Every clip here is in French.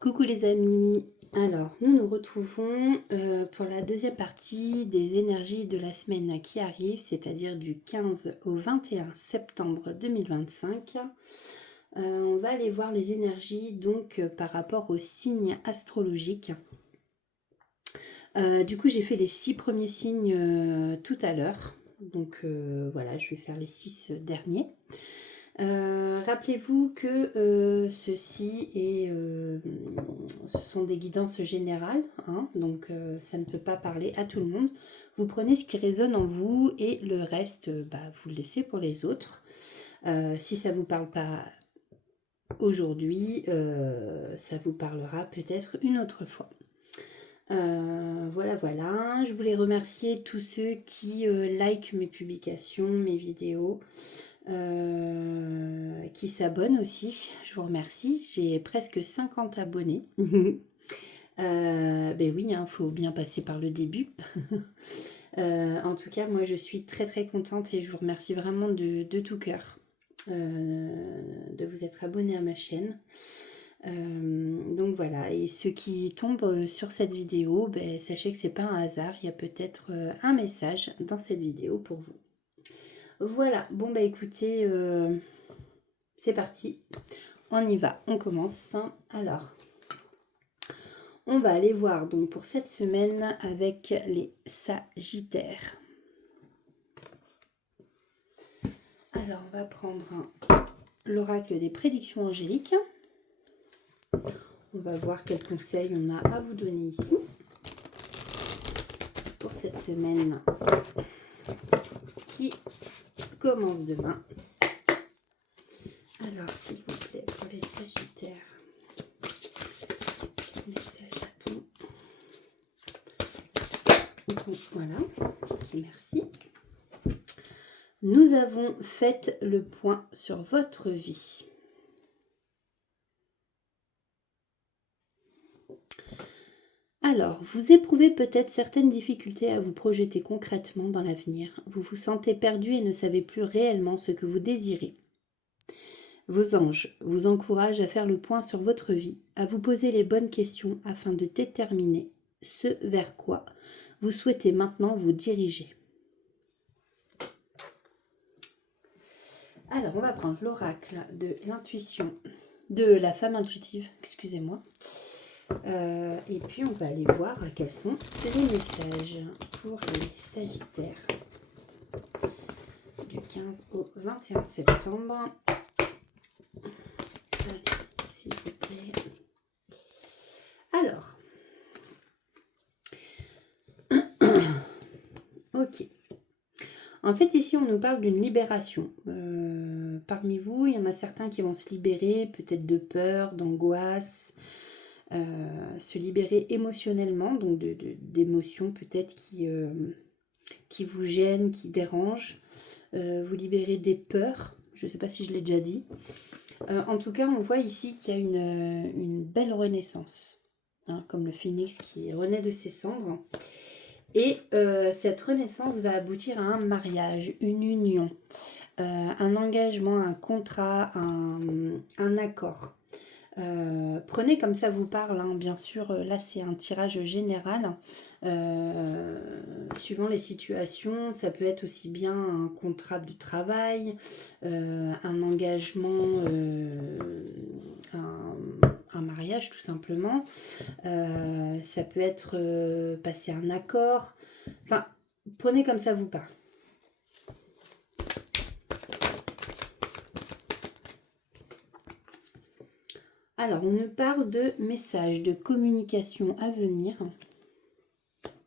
Coucou les amis, alors nous nous retrouvons pour la deuxième partie des énergies de la semaine qui arrive, c'est-à-dire du 15 au 21 septembre 2025. On va aller voir les énergies donc par rapport aux signes astrologiques. Du coup j'ai fait les 6 premiers signes tout à l'heure, donc voilà, je vais faire les 6 derniers. Rappelez-vous que ceci est, ce sont des guidances générales, hein, donc ça ne peut pas parler à tout le monde. Vous prenez ce qui résonne en vous et le reste, vous le laissez pour les autres. Si ça ne vous parle pas aujourd'hui, ça vous parlera peut-être une autre fois. Voilà. Je voulais remercier tous ceux qui likent mes publications, mes vidéos. Qui s'abonnent aussi, je vous remercie, j'ai presque 50 abonnés. Ben oui, hein, faut bien passer par le début. En tout cas, moi je suis très très contente et je vous remercie vraiment de tout cœur de vous être abonné à ma chaîne. Donc voilà, et ceux qui tombent sur cette vidéo, ben, sachez que c'est pas un hasard, il y a peut-être un message dans cette vidéo pour vous. Voilà, bon bah écoutez, c'est parti, on y va, on commence. Alors, on va aller voir donc pour cette semaine avec les Sagittaires. Alors, on va prendre l'oracle des prédictions angéliques. On va voir quels conseils on a à vous donner ici pour cette semaine qui commence demain. Alors, s'il vous plaît, pour les Sagittaires, message à tout. Voilà, merci. Nous avons fait le point sur votre vie. Alors, vous éprouvez peut-être certaines difficultés à vous projeter concrètement dans l'avenir. Vous vous sentez perdu et ne savez plus réellement ce que vous désirez. Vos anges vous encouragent à faire le point sur votre vie, à vous poser les bonnes questions afin de déterminer ce vers quoi vous souhaitez maintenant vous diriger. Alors, on va prendre l'oracle de l'intuition, de la femme intuitive, excusez-moi. Et puis, on va aller voir quels sont les messages pour les Sagittaires du 15 au 21 septembre. Allez, s'il vous plaît. Alors, ok. En fait, ici, on nous parle d'une libération. Parmi vous, il y en a certains qui vont se libérer, peut-être de peur, d'angoisse, se libérer émotionnellement, donc d'émotions peut-être qui vous gênent, qui dérangent, vous libérer des peurs, je ne sais pas si je l'ai déjà dit. En tout cas, on voit ici qu'il y a une belle renaissance, hein, comme le phénix qui renaît de ses cendres. Et cette renaissance va aboutir à un mariage, une union, un engagement, un contrat, un accord. Prenez comme ça vous parle, hein. Bien sûr, là c'est un tirage général, suivant les situations, ça peut être aussi bien un contrat de travail, un engagement, un mariage tout simplement, ça peut être passer un accord, enfin prenez comme ça vous parle. Alors, on nous parle de messages, de communication à venir.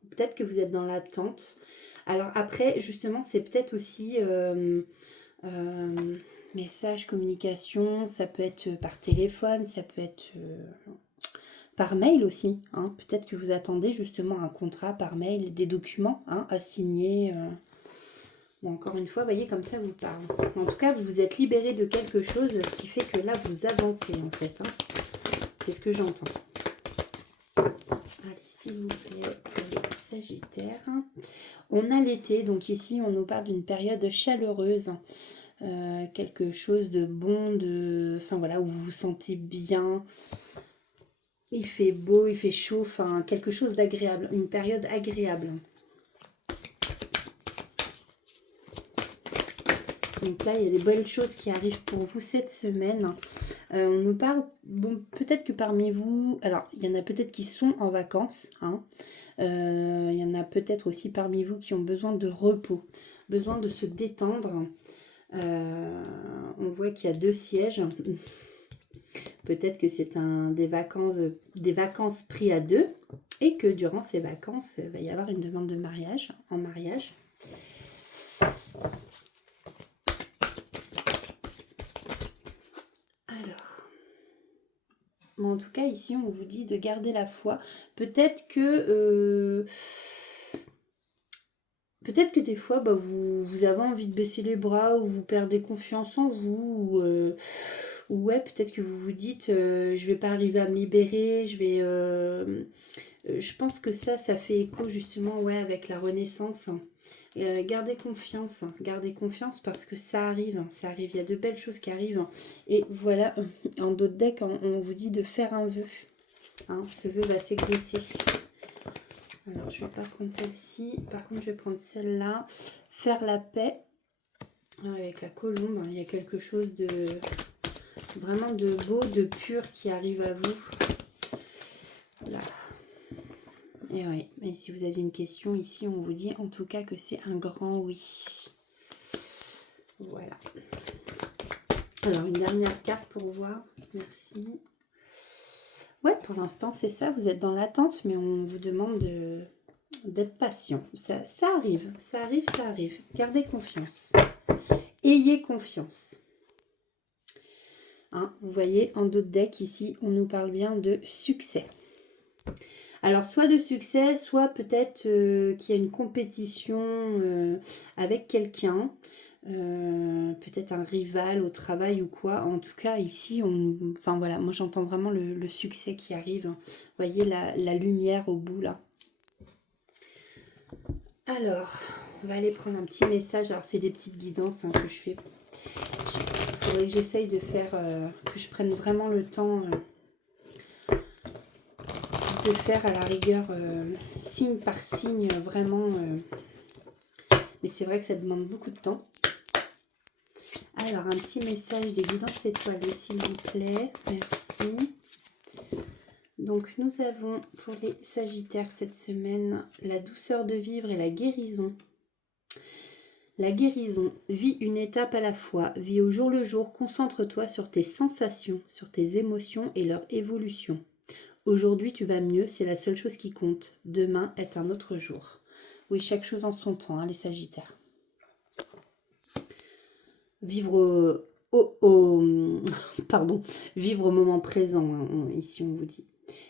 Peut-être que vous êtes dans l'attente. Alors après, justement, c'est peut-être aussi message, communication. Ça peut être par téléphone, ça peut être par mail aussi. Hein. Peut-être que vous attendez justement un contrat par mail, des documents à signer. Bon, encore une fois, vous voyez, comme ça vous parle. En tout cas, vous vous êtes libéré de quelque chose, ce qui fait que là, vous avancez en fait. C'est ce que j'entends. Allez, s'il vous plaît, pour les Sagittaires. On a l'été, donc ici, on nous parle d'une période chaleureuse. Quelque chose de bon, enfin voilà, où vous vous sentez bien. Il fait beau, il fait chaud, enfin quelque chose d'agréable, une période agréable. Donc là, il y a des bonnes choses qui arrivent pour vous cette semaine. On nous parle, bon, peut-être que parmi vous, alors il y en a peut-être qui sont en vacances, hein. Il y en a peut-être aussi parmi vous qui ont besoin de repos, besoin de se détendre. On voit qu'il y a 2 sièges. Peut-être que c'est des vacances pris à 2 et que durant ces vacances, il va y avoir une demande de mariage, en mariage. Alors, en tout cas, ici, on vous dit de garder la foi. Peut-être que des fois, bah, vous avez envie de baisser les bras ou vous perdez confiance en vous. Ou ouais, peut-être que vous vous dites, je vais pas arriver à me libérer, je pense que ça fait écho justement, ouais, avec la Renaissance. Gardez confiance parce que ça arrive, il y a de belles choses qui arrivent. Et voilà, en d'autres decks, on vous dit de faire un vœu. Hein, ce vœu va s'exaucer. Alors, je ne vais pas prendre celle-ci, par contre, je vais prendre celle-là. Faire la paix. Avec la colombe, il y a quelque chose de vraiment de beau, de pur qui arrive à vous. Voilà. Et oui, mais si vous avez une question ici, on vous dit en tout cas que c'est un grand oui. Voilà. Alors, une dernière carte pour voir. Merci. Ouais, pour l'instant, c'est ça. Vous êtes dans l'attente, mais on vous demande d'être patient. Ça arrive, ça arrive, ça arrive. Gardez confiance. Ayez confiance. Hein, vous voyez, en d'autres decks, ici, on nous parle bien de succès. Alors, soit de succès, soit peut-être qu'il y a une compétition avec quelqu'un. Peut-être un rival au travail ou quoi. En tout cas, ici, enfin voilà, moi j'entends vraiment le succès qui arrive. Vous voyez la lumière au bout là. Alors, on va aller prendre un petit message. Alors, c'est des petites guidances que je fais. Il faudrait que j'essaye de faire, que je prenne vraiment le temps de faire à la rigueur signe par signe, vraiment. Mais c'est vrai que ça demande beaucoup de temps. Alors, un petit message des guidances étoilées, s'il vous plaît. Merci. Donc, nous avons pour les Sagittaires cette semaine la douceur de vivre et la guérison. La guérison, vis une étape à la fois, vis au jour le jour, concentre-toi sur tes sensations, sur tes émotions et leur évolution. Aujourd'hui, tu vas mieux, c'est la seule chose qui compte. Demain est un autre jour. Oui, chaque chose en son temps, hein, les Sagittaires. Vivre pardon, vivre au moment présent, hein, ici on vous dit.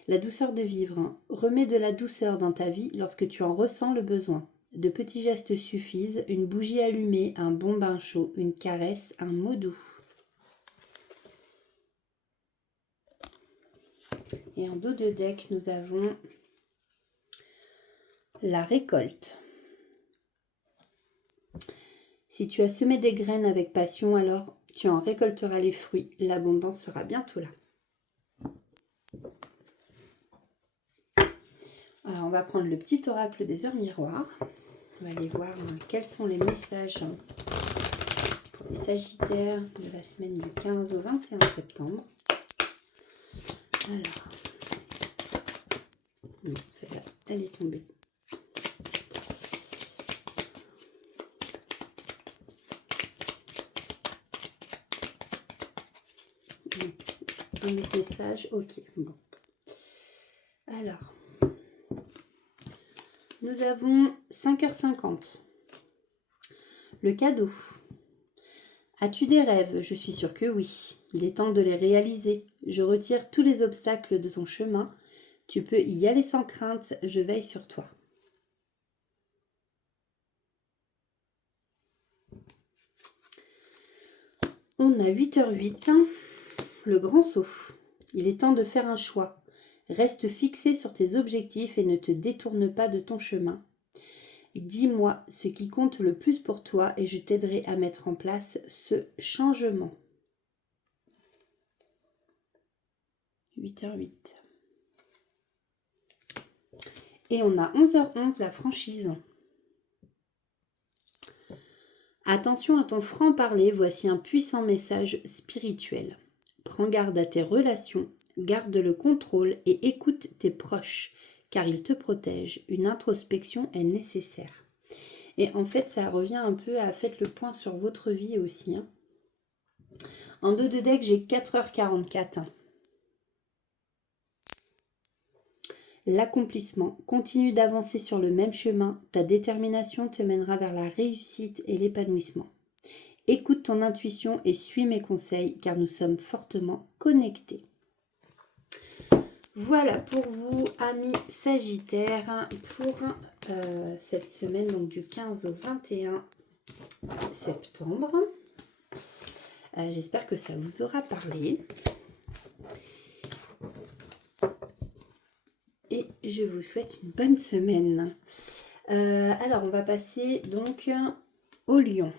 La douceur de vivre, hein. Remets de la douceur dans ta vie lorsque tu en ressens le besoin. De petits gestes suffisent, une bougie allumée, un bon bain chaud, une caresse, un mot doux. Et en dos de deck, nous avons la récolte. Si tu as semé des graines avec passion, alors tu en récolteras les fruits. L'abondance sera bientôt là. Alors, on va prendre le petit oracle des heures miroirs. On va aller voir quels sont les messages pour les Sagittaires de la semaine du 15 au 21 septembre. Alors, non, celle-là, elle est tombée. Un autre message, ok, bon. Alors, nous avons 5h50. Le cadeau. As-tu des rêves? Je suis sûre que oui. Il est temps de les réaliser. Je retire tous les obstacles de ton chemin. Tu peux y aller sans crainte. Je veille sur toi. On a 8h08. Le grand saut. Il est temps de faire un choix. Reste fixé sur tes objectifs et ne te détourne pas de ton chemin. Dis-moi ce qui compte le plus pour toi et je t'aiderai à mettre en place ce changement. 8h08. Et on a 11h11, la franchise. Attention à ton franc-parler, voici un puissant message spirituel. Prends garde à tes relations, garde le contrôle et écoute tes proches, car ils te protègent. Une introspection est nécessaire. Et en fait, ça revient un peu à faites le point sur votre vie aussi. Hein. En dos de deck, j'ai 4h44. L'accomplissement. Continue d'avancer sur le même chemin. Ta détermination te mènera vers la réussite et l'épanouissement. Écoute ton intuition et suis mes conseils car nous sommes fortement connectés. Voilà pour vous, amis Sagittaires, pour cette semaine donc du 15 au 21 septembre. J'espère que ça vous aura parlé. Et je vous souhaite une bonne semaine. Alors, on va passer donc au Lion.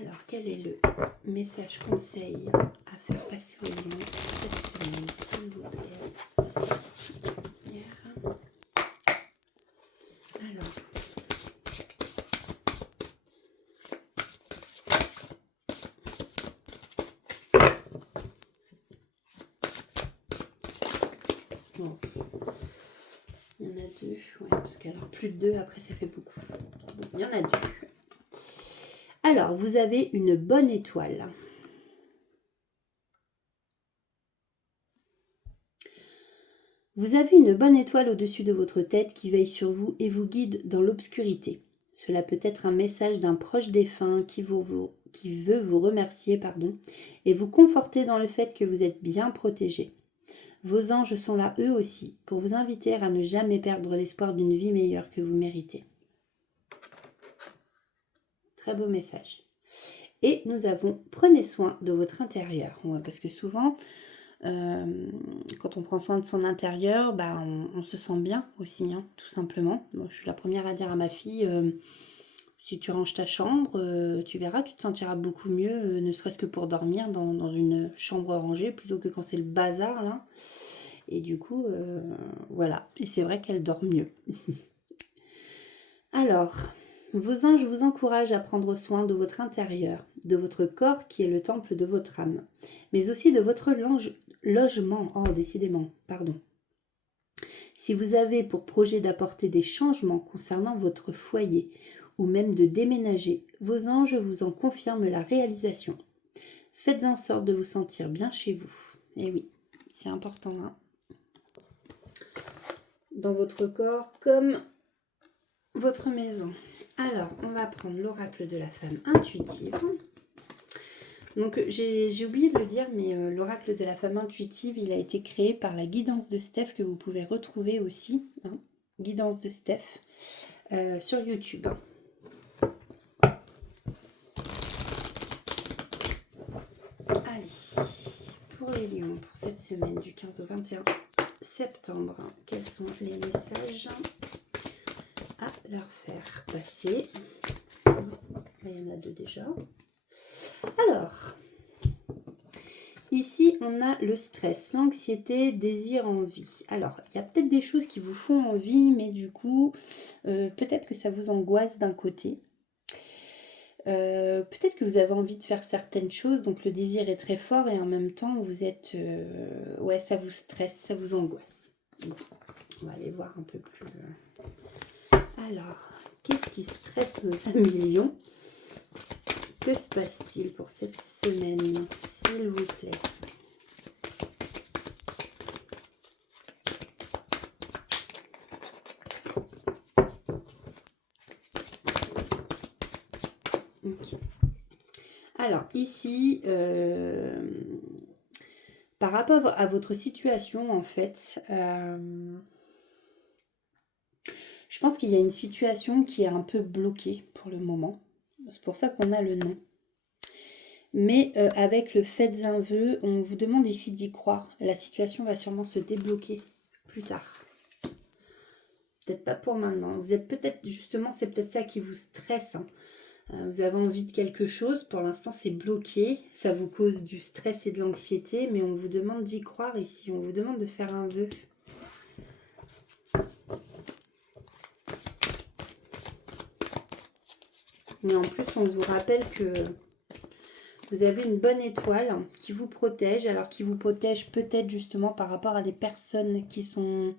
Alors, quel est le message conseil à faire passer au Lion cette semaine, s'il vous plaît? Alors, bon. Il y en a deux, ouais, parce qu'alors plus de deux, après ça fait beaucoup. Bon, il y en a deux. Alors, vous avez une bonne étoile. Vous avez une bonne étoile au-dessus de votre tête qui veille sur vous et vous guide dans l'obscurité. Cela peut être un message d'un proche défunt qui veut vous remercier et vous conforter dans le fait que vous êtes bien protégé. Vos anges sont là eux aussi pour vous inviter à ne jamais perdre l'espoir d'une vie meilleure que vous méritez. Très beau message. Et nous avons prenez soin de votre intérieur. Ouais, parce que souvent, quand on prend soin de son intérieur, bah, on se sent bien aussi, hein, tout simplement. Moi, je suis la première à dire à ma fille, si tu ranges ta chambre, tu verras, tu te sentiras beaucoup mieux, ne serait-ce que pour dormir dans une chambre rangée, plutôt que quand c'est le bazar, là. Et du coup, voilà. Et c'est vrai qu'elle dort mieux. Alors, vos anges vous encouragent à prendre soin de votre intérieur, de votre corps qui est le temple de votre âme, mais aussi de votre logement. Oh, décidément, pardon. Si vous avez pour projet d'apporter des changements concernant votre foyer ou même de déménager, vos anges vous en confirment la réalisation. Faites en sorte de vous sentir bien chez vous. Et oui, c'est important, hein. Dans votre corps comme votre maison. Alors, on va prendre l'oracle de la femme intuitive. Donc, j'ai oublié de le dire, mais l'oracle de la femme intuitive, il a été créé par la guidance de Steph, que vous pouvez retrouver aussi, hein, guidance de Steph, sur YouTube. Allez, pour les lions, pour cette semaine du 15 au 21 septembre, quels sont les messages à leur faire passer? Il y en a deux déjà. Alors, ici, on a le stress, l'anxiété, désir, envie. Alors, il y a peut-être des choses qui vous font envie, mais du coup, peut-être que ça vous angoisse d'un côté. Peut-être que vous avez envie de faire certaines choses, donc le désir est très fort et en même temps, vous êtes... ouais, ça vous stresse, ça vous angoisse. Bon, on va aller voir un peu plus... Alors, qu'est-ce qui stresse nos amis lions? Que se passe-t-il pour cette semaine, s'il vous plaît? Ok. Alors, ici, par rapport à votre situation, en fait, je pense qu'il y a une situation qui est un peu bloquée pour le moment. C'est pour ça qu'on a le nom. Mais avec le faites un vœu, on vous demande ici d'y croire. La situation va sûrement se débloquer plus tard. Peut-être pas pour maintenant. Vous êtes peut-être, justement, c'est peut-être ça qui vous stresse. Hein. Vous avez envie de quelque chose, pour l'instant c'est bloqué, ça vous cause du stress et de l'anxiété, mais on vous demande d'y croire ici, on vous demande de faire un vœu. Et en plus, on vous rappelle que vous avez une bonne étoile qui vous protège, alors qui vous protège peut-être justement par rapport à des personnes qui sont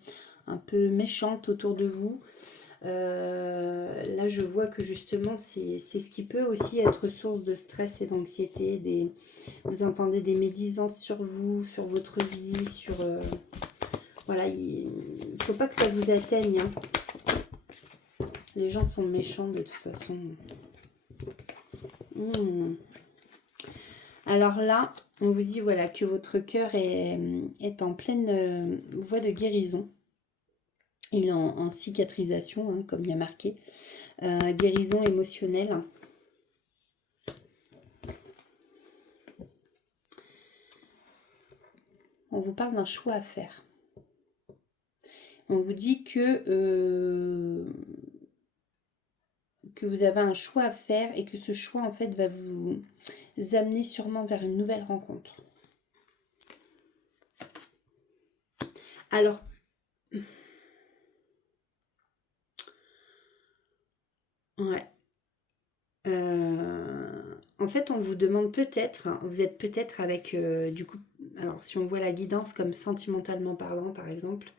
un peu méchantes autour de vous. Là, je vois que justement, c'est ce qui peut aussi être source de stress et d'anxiété. Vous entendez des médisances sur vous, sur votre vie, sur... voilà, il ne faut pas que ça vous atteigne. Hein. Les gens sont méchants de toute façon. Alors là, on vous dit voilà que votre cœur est en pleine voie de guérison. Il est en cicatrisation, hein, comme il y a marqué. Guérison émotionnelle. On vous parle d'un choix à faire. On vous dit que vous avez un choix à faire et que ce choix en fait va vous amener sûrement vers une nouvelle rencontre. Alors, ouais. En fait, on vous demande peut-être, vous êtes peut-être avec, du coup, alors si on voit la guidance comme sentimentalement parlant par exemple,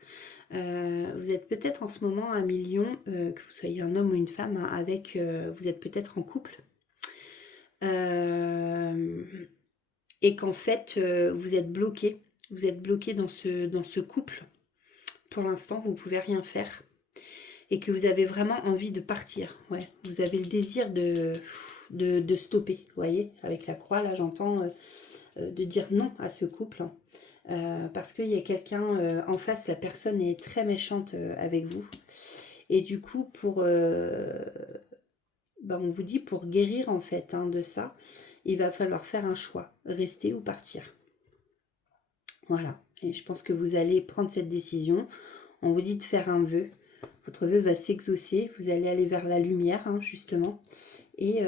vous êtes peut-être en ce moment à 1 000 000, que vous soyez un homme ou une femme, hein, avec, vous êtes peut-être en couple. Et qu'en fait, vous êtes bloqué dans ce couple. Pour l'instant, vous ne pouvez rien faire. Et que vous avez vraiment envie de partir. Ouais, vous avez le désir de stopper, vous voyez, avec la croix, là, j'entends de dire non à ce couple. Parce qu'il y a quelqu'un en face, la personne est très méchante avec vous. Et du coup, on vous dit pour guérir en fait de ça, il va falloir faire un choix, rester ou partir. Voilà, et je pense que vous allez prendre cette décision. On vous dit de faire un vœu. Votre vœu va s'exaucer, vous allez aller vers la lumière, hein, justement. Et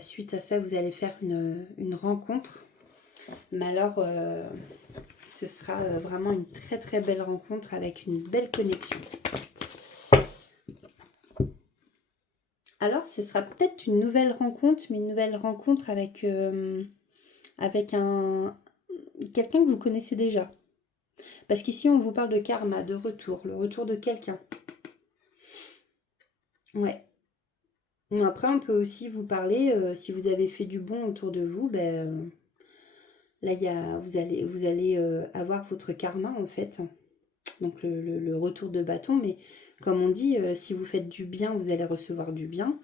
suite à ça, vous allez faire une rencontre. Mais alors, ce sera vraiment une très très belle rencontre avec une belle connexion. Alors, ce sera peut-être une nouvelle rencontre, mais une nouvelle rencontre avec quelqu'un que vous connaissez déjà. Parce qu'ici, on vous parle de karma, de retour, le retour de quelqu'un. Ouais. Après, on peut aussi vous parler, si vous avez fait du bon autour de vous, là, vous allez avoir votre karma, en fait. Donc, le retour de bâton. Mais comme on dit, si vous faites du bien, vous allez recevoir du bien.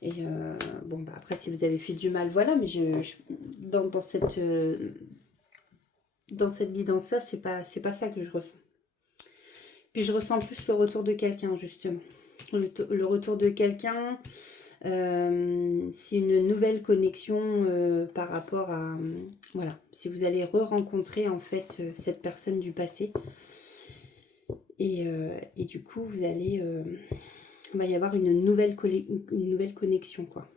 Et après, si vous avez fait du mal, voilà. Mais dans cette guidance-là, c'est pas ça que je ressens. Puis, je ressens plus le retour de quelqu'un, justement. Le retour de quelqu'un... c'est une nouvelle connexion par rapport à... voilà, si vous allez re-rencontrer en fait cette personne du passé. Et du coup, vous allez... il va y avoir une nouvelle connexion, quoi,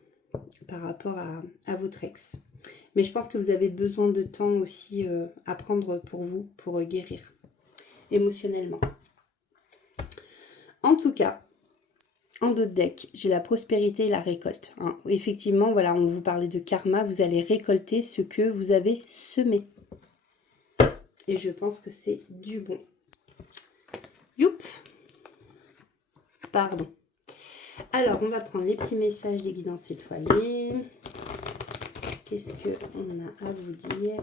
par rapport à votre ex. Mais je pense que vous avez besoin de temps aussi à prendre pour vous, pour guérir émotionnellement. En tout cas, en d'autres decks, j'ai la prospérité et la récolte. Hein. Effectivement, voilà, on vous parlait de karma. Vous allez récolter ce que vous avez semé. Et je pense que c'est du bon. Youp. Pardon. Alors, on va prendre les petits messages des guidances étoilées. Qu'est-ce qu'on a à vous dire?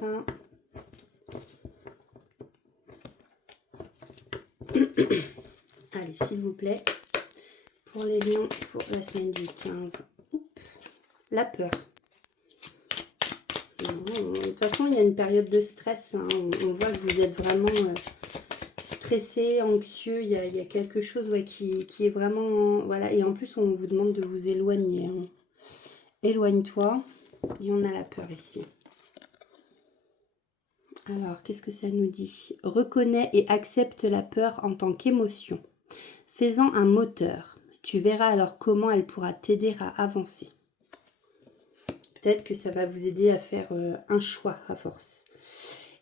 Allez, s'il vous plaît. Pour les lions, pour la semaine du 15. Oups. La peur. De toute façon, il y a une période de stress. Hein. On voit que vous êtes vraiment stressé, anxieux. Il y a quelque chose qui est vraiment... Voilà. Et en plus, on vous demande de vous éloigner. Hein. Éloigne-toi. Et on a la peur ici. Alors, qu'est-ce que ça nous dit? Reconnais et accepte la peur en tant qu'émotion. Fais-en un moteur. Tu verras alors comment elle pourra t'aider à avancer. Peut-être que ça va vous aider à faire un choix à force.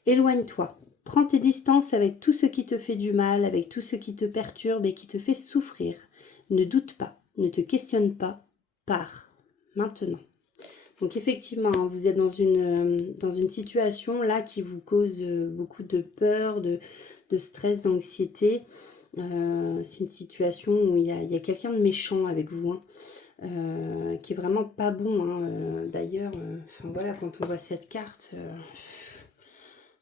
Éloigne-toi. Prends tes distances avec tout ce qui te fait du mal, avec tout ce qui te perturbe et qui te fait souffrir. Ne doute pas, ne te questionne pas, pars maintenant. Donc effectivement, hein, vous êtes dans une situation là qui vous cause beaucoup de peur, de stress, d'anxiété. C'est une situation où il y a quelqu'un de méchant avec vous, hein, qui est vraiment pas bon, hein. D'ailleurs, enfin voilà, quand on voit cette carte,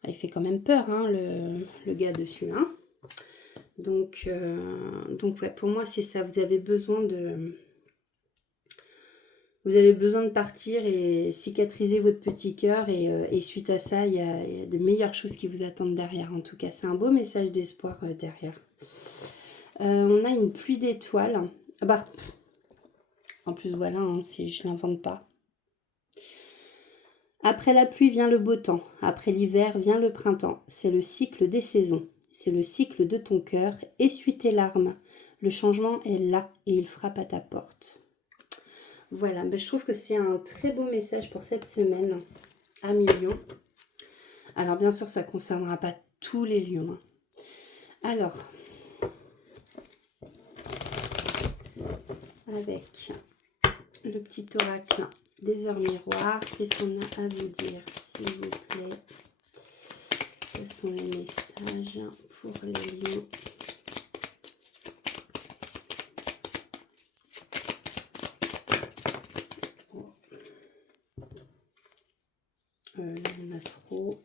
il fait quand même peur, hein, le gars dessus, hein. Donc ouais, pour moi c'est ça. Vous avez besoin de partir et cicatriser votre petit cœur. Et suite à ça, il y a de meilleures choses qui vous attendent derrière. En tout cas, c'est un beau message d'espoir derrière. On a une pluie d'étoiles. Ah bah, en plus, voilà, hein, je l'invente pas. Après la pluie vient le beau temps. Après l'hiver vient le printemps. C'est le cycle des saisons. C'est le cycle de ton cœur. Essuie tes larmes. Le changement est là et il frappe à ta porte. Voilà, ben je trouve que c'est un très beau message pour cette semaine à Million. Alors bien sûr, ça ne concernera pas tous les lions, hein. Alors, avec le petit oracle des heures miroirs, qu'est-ce qu'on a à vous dire, s'il vous plaît? Quels sont les messages pour les lions? Là, il y en a trop.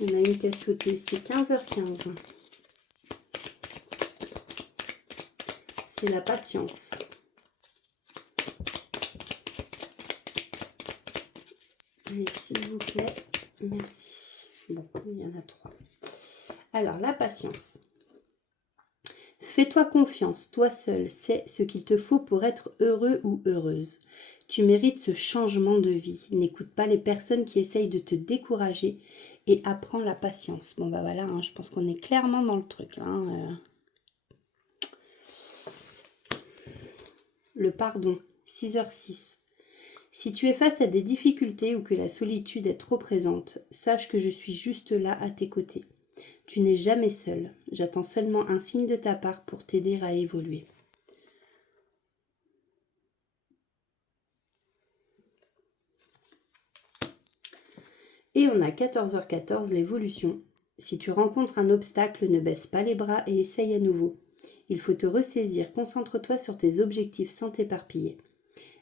Il y en a une qui a sauté, c'est 15h15. C'est la patience. Allez, s'il vous plaît. Merci. Bon, il y en a 3. Alors, la patience. Fais-toi confiance, toi seul sais ce qu'il te faut pour être heureux ou heureuse. Tu mérites ce changement de vie. N'écoute pas les personnes qui essayent de te décourager et apprends la patience. Bon, bah voilà, hein, je pense qu'on est clairement dans le truc, là, hein. Le pardon, 6h06. Si tu es face à des difficultés ou que la solitude est trop présente, sache que je suis juste là à tes côtés. Tu n'es jamais seul. J'attends seulement un signe de ta part pour t'aider à évoluer. Et on a 14h14, l'évolution. Si tu rencontres un obstacle, ne baisse pas les bras et essaye à nouveau. Il faut te ressaisir, concentre-toi sur tes objectifs sans t'éparpiller.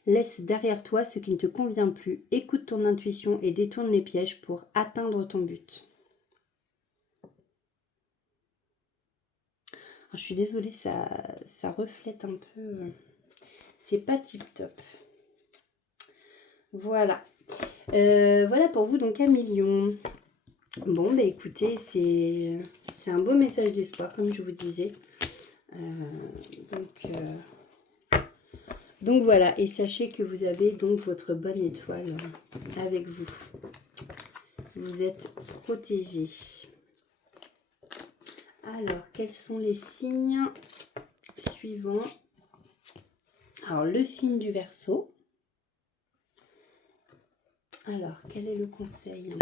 Laisse derrière toi ce qui ne te convient plus, écoute ton intuition et détourne les pièges pour atteindre ton but. Alors, je suis désolée, ça reflète un peu. C'est pas tip top. Voilà. Voilà pour vous, donc, à Million. Bon, bah écoutez, c'est un beau message d'espoir, comme je vous disais. Donc voilà, et sachez que vous avez donc votre bonne étoile avec vous. Vous êtes protégés. Alors, quels sont les signes suivants? Alors, le signe du Verseau. Alors, quel est le conseil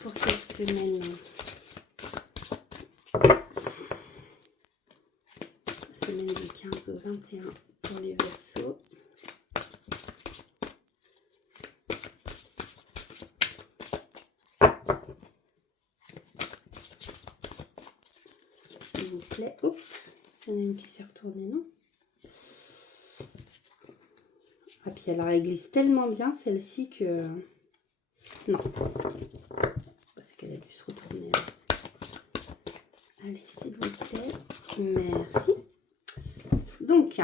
pour cette semaine? Semaine du 15 au 21 pour les Verseaux. S'il vous plaît. Oh, il y en a une qui s'est retournée, non? Ah, puis alors, elle glisse tellement bien, celle-ci, que... Non. C'est qu'elle a dû se retourner. Allez, s'il vous plaît. Merci. Donc,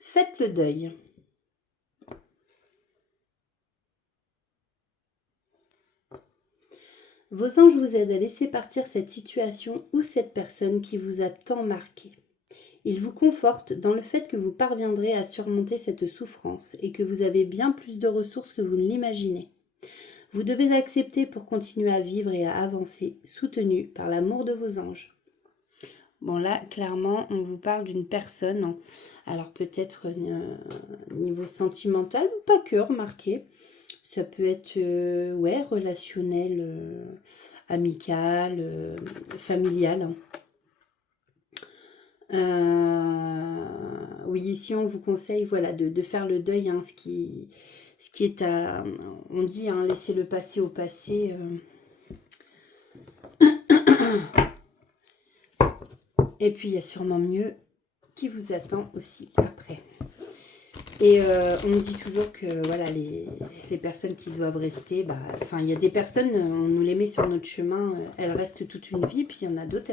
faites le deuil. Vos anges vous aident à laisser partir cette situation ou cette personne qui vous a tant marqué. Ils vous confortent dans le fait que vous parviendrez à surmonter cette souffrance et que vous avez bien plus de ressources que vous ne l'imaginez. Vous devez accepter pour continuer à vivre et à avancer, soutenu par l'amour de vos anges. Bon, là, clairement, on vous parle d'une personne, hein. Alors, peut-être niveau sentimental, pas que, remarquez. Ça peut être, ouais, relationnel, amical, familial, hein. Oui, ici, on vous conseille, voilà, de faire le deuil, hein, ce qui est à... On dit, hein, laisser le passé au passé. Et puis, il y a sûrement mieux qui vous attend aussi après. Et on dit toujours que voilà, les personnes qui doivent rester, bah, enfin, il y a des personnes, on nous les met sur notre chemin, elles restent toute une vie, puis il y en a d'autres,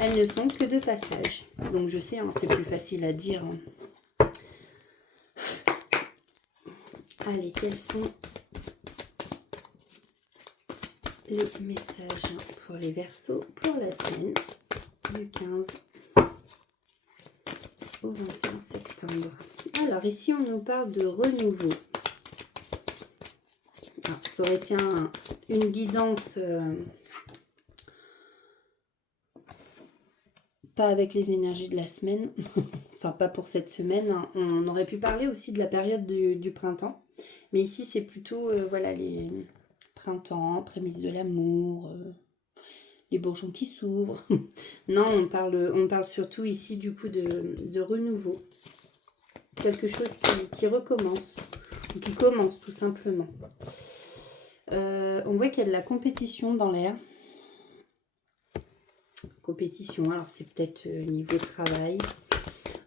elles ne sont que de passage. Donc je sais, hein, c'est plus facile à dire, hein. Allez, quels sont les messages pour les Verseaux pour la semaine du 15 au 21 septembre? Alors ici, on nous parle de renouveau. Alors, ça aurait été une guidance, pas avec les énergies de la semaine, enfin pas pour cette semaine, hein. On aurait pu parler aussi de la période du printemps, mais ici c'est plutôt, voilà, les printemps, prémices de l'amour, les bourgeons qui s'ouvrent. Non, on parle surtout ici du coup de renouveau. Quelque chose qui recommence, ou qui commence tout simplement. On voit qu'il y a de la compétition dans l'air. Compétition, alors c'est peut-être niveau travail,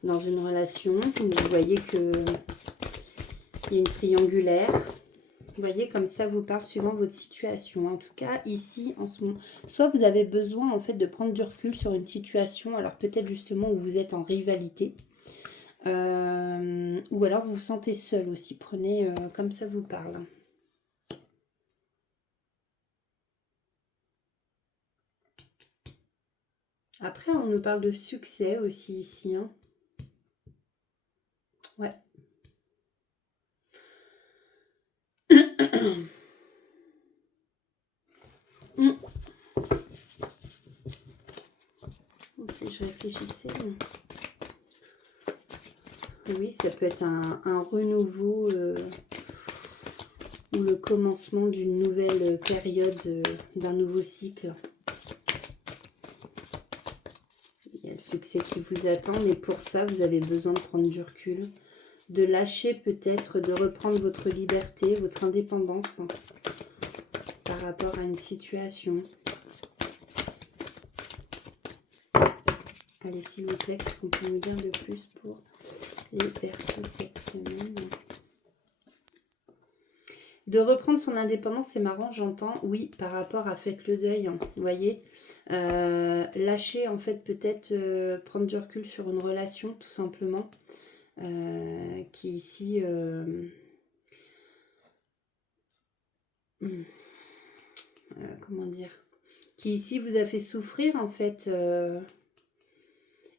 dans une relation, vous voyez que il y a une triangulaire. Vous voyez, comme ça vous parle suivant votre situation. En tout cas, ici, en ce moment, soit vous avez besoin en fait de prendre du recul sur une situation, alors peut-être justement où vous êtes en rivalité, ou alors vous vous sentez seul aussi. Prenez comme ça vous parle. Après, on nous parle de succès aussi ici, hein. Ouais. Je réfléchissais. Oui, ça peut être un renouveau ou le commencement d'une nouvelle période, d'un nouveau cycle. Il y a le succès qui vous attend, mais pour ça, vous avez besoin de prendre du recul, de lâcher peut-être, de reprendre votre liberté, votre indépendance par rapport à une situation. Allez, s'il vous plaît, qu'est-ce qu'on peut nous dire de plus pour les Verseaux cette semaine? De reprendre son indépendance, c'est marrant, j'entends, oui, par rapport à faites le deuil, hein, vous voyez. Lâcher, en fait, peut-être prendre du recul sur une relation, tout simplement, qui ici... comment dire, qui ici vous a fait souffrir en fait,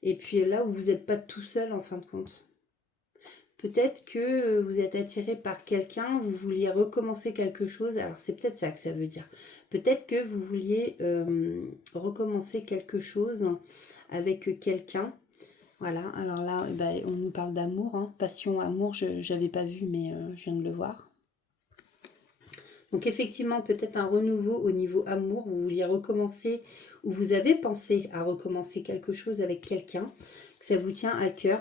et puis là où vous n'êtes pas tout seul en fin de compte. Peut-être que vous êtes attiré par quelqu'un, vous vouliez recommencer quelque chose, alors c'est peut-être ça que ça veut dire. Peut-être que vous vouliez recommencer quelque chose avec quelqu'un. Voilà, alors là, ben, on nous parle d'amour, hein. Passion, amour, je n'avais pas vu, mais je viens de le voir. Donc effectivement, peut-être un renouveau au niveau amour, vous vouliez recommencer, ou vous avez pensé à recommencer quelque chose avec quelqu'un, que ça vous tient à cœur,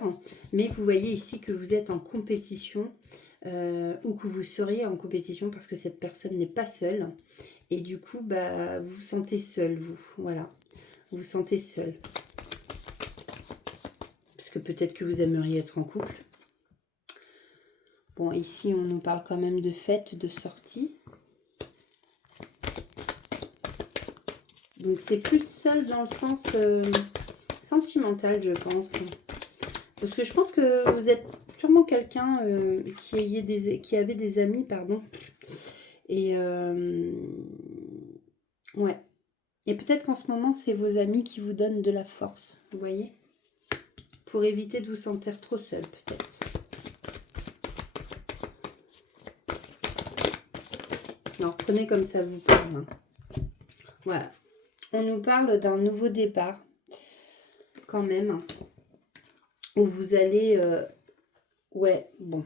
mais vous voyez ici que vous êtes en compétition, ou que vous seriez en compétition parce que cette personne n'est pas seule, et du coup, bah, vous vous sentez seul, vous, voilà, vous vous sentez seul. Parce que peut-être que vous aimeriez être en couple. Bon, ici, on nous parle quand même de fête, de sortie. Donc c'est plus seul dans le sens sentimental, je pense. Parce que je pense que vous êtes sûrement quelqu'un qui avait des amis, pardon. Et ouais. Et peut-être qu'en ce moment, c'est vos amis qui vous donnent de la force, vous voyez, pour éviter de vous sentir trop seul, peut-être. Alors, prenez comme ça vous parle, hein. Voilà. On nous parle d'un nouveau départ. quand même, où vous allez... ouais, bon.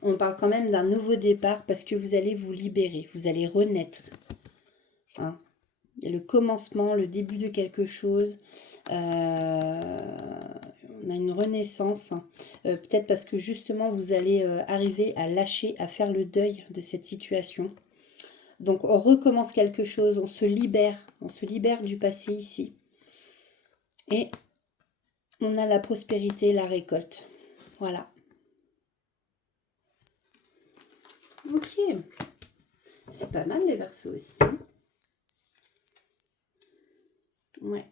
On parle quand même d'un nouveau départ parce que vous allez vous libérer, vous allez renaître. Hein. Il y a le commencement, le début de quelque chose. On a une renaissance. Hein. Peut-être parce que justement, vous allez arriver à lâcher, à faire le deuil de cette situation. Donc, on recommence quelque chose, on se libère du passé ici. Et on a la prospérité, la récolte. Voilà. Ok. C'est pas mal les Verseaux aussi. Hein. Ouais.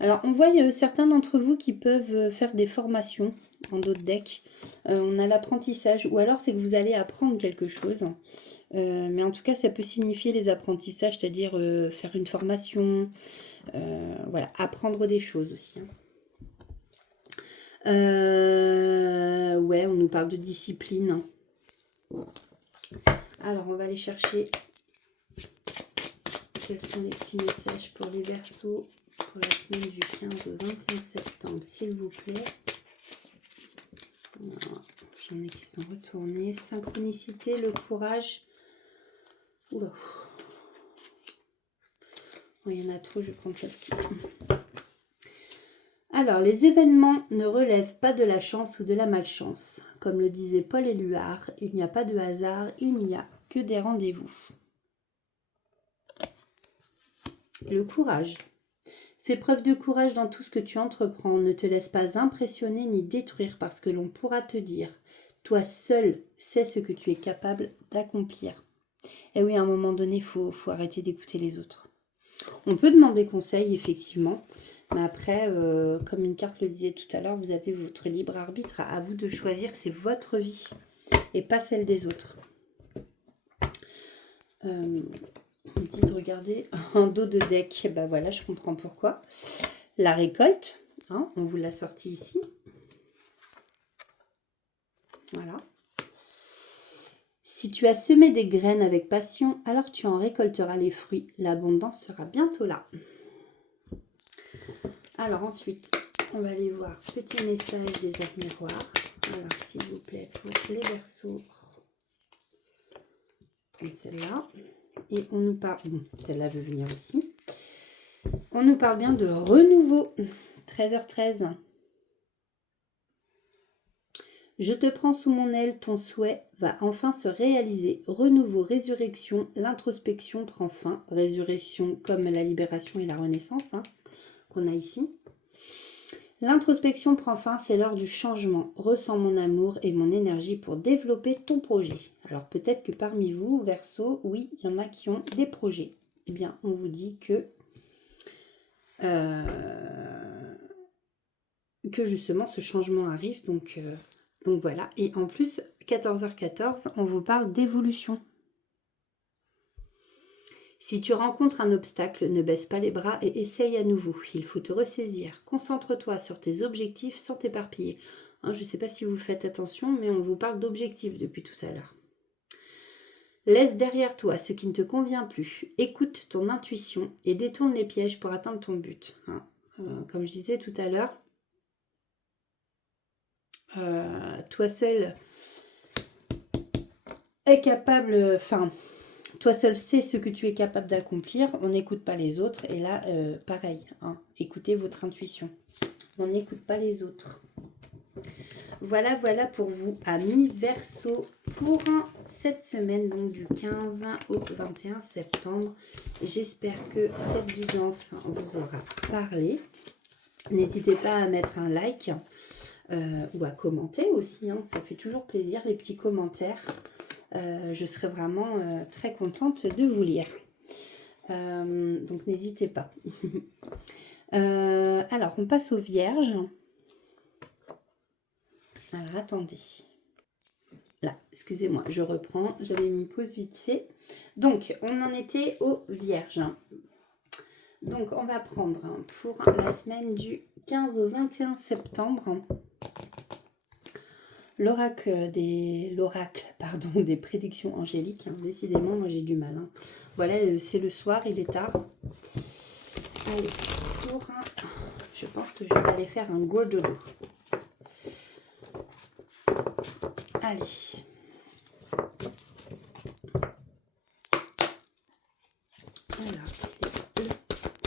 Alors, on voit certains d'entre vous qui peuvent faire des formations en d'autres decks. On a l'apprentissage, ou alors c'est que vous allez apprendre quelque chose. Mais en tout cas, ça peut signifier les apprentissages, c'est-à-dire faire une formation, voilà, apprendre des choses aussi. Hein. Ouais, on nous parle de discipline. Alors, on va aller chercher quels sont les petits messages pour les Verseaux pour la semaine du 15 au 21 septembre, s'il vous plaît. J'en ai qui sont retournés. Synchronicité, le courage. Oula. Oh, il y en a trop, je vais prendre celle-ci. Alors, les événements ne relèvent pas de la chance ou de la malchance. Comme le disait Paul Éluard, il n'y a pas de hasard, il n'y a que des rendez-vous. Le courage. Fais preuve de courage dans tout ce que tu entreprends. Ne te laisse pas impressionner ni détruire par ce que l'on pourra te dire. Toi seul sais ce que tu es capable d'accomplir. Et oui, à un moment donné, il faut arrêter d'écouter les autres. On peut demander conseil, effectivement. Mais après, comme une carte le disait tout à l'heure, vous avez votre libre arbitre. À vous de choisir, c'est votre vie et pas celle des autres. On dit de regarder en dos de deck. Ben voilà, je comprends pourquoi. La récolte, hein, on vous l'a sorti ici. Voilà. Si tu as semé des graines avec passion, alors tu en récolteras les fruits. L'abondance sera bientôt là. Alors ensuite, on va aller voir petit message des arcs miroirs. Alors s'il vous plaît, pour les Verseaux, prendre celle-là. Et on nous parle, bon, celle-là veut venir aussi. On nous parle bien de renouveau. 13h13. Je te prends sous mon aile, ton souhait va enfin se réaliser. Renouveau, résurrection, l'introspection prend fin. Résurrection comme la libération et la renaissance hein, qu'on a ici. L'introspection prend fin, c'est l'heure du changement. Ressens mon amour et mon énergie pour développer ton projet. Alors peut-être que parmi vous, Verseau, oui, il y en a qui ont des projets. Eh bien, on vous dit que justement ce changement arrive. Donc voilà. Et en plus, 14h14, on vous parle d'évolution. Si tu rencontres un obstacle, ne baisse pas les bras et essaye à nouveau. Il faut te ressaisir. Concentre-toi sur tes objectifs sans t'éparpiller. Hein, je ne sais pas si vous faites attention, mais on vous parle d'objectifs depuis tout à l'heure. Laisse derrière toi ce qui ne te convient plus. Écoute ton intuition et détourne les pièges pour atteindre ton but. Hein. Comme je disais tout à l'heure, toi seul est capable... Enfin... Toi seul sais ce que tu es capable d'accomplir. On n'écoute pas les autres. Et là, pareil. Hein, écoutez votre intuition. On n'écoute pas les autres. Voilà pour vous, amis Verseau, pour cette semaine, donc du 15 au 21 septembre. J'espère que cette guidance vous aura parlé. N'hésitez pas à mettre un like ou à commenter aussi. Hein, ça fait toujours plaisir, les petits commentaires. Je serai vraiment très contente de vous lire. Donc n'hésitez pas. Alors, on passe aux Vierges. Alors, attendez. Là, excusez-moi, je reprends. J'avais mis pause vite fait. Donc, on en était aux Vierges. Donc, on va prendre pour la semaine du 15 au 21 septembre... L'oracle des prédictions angéliques. Hein. Décidément, moi j'ai du mal. Hein. Voilà, c'est le soir, il est tard. Allez, pour... Je pense que je vais aller faire un gros dodo. Allez. Voilà.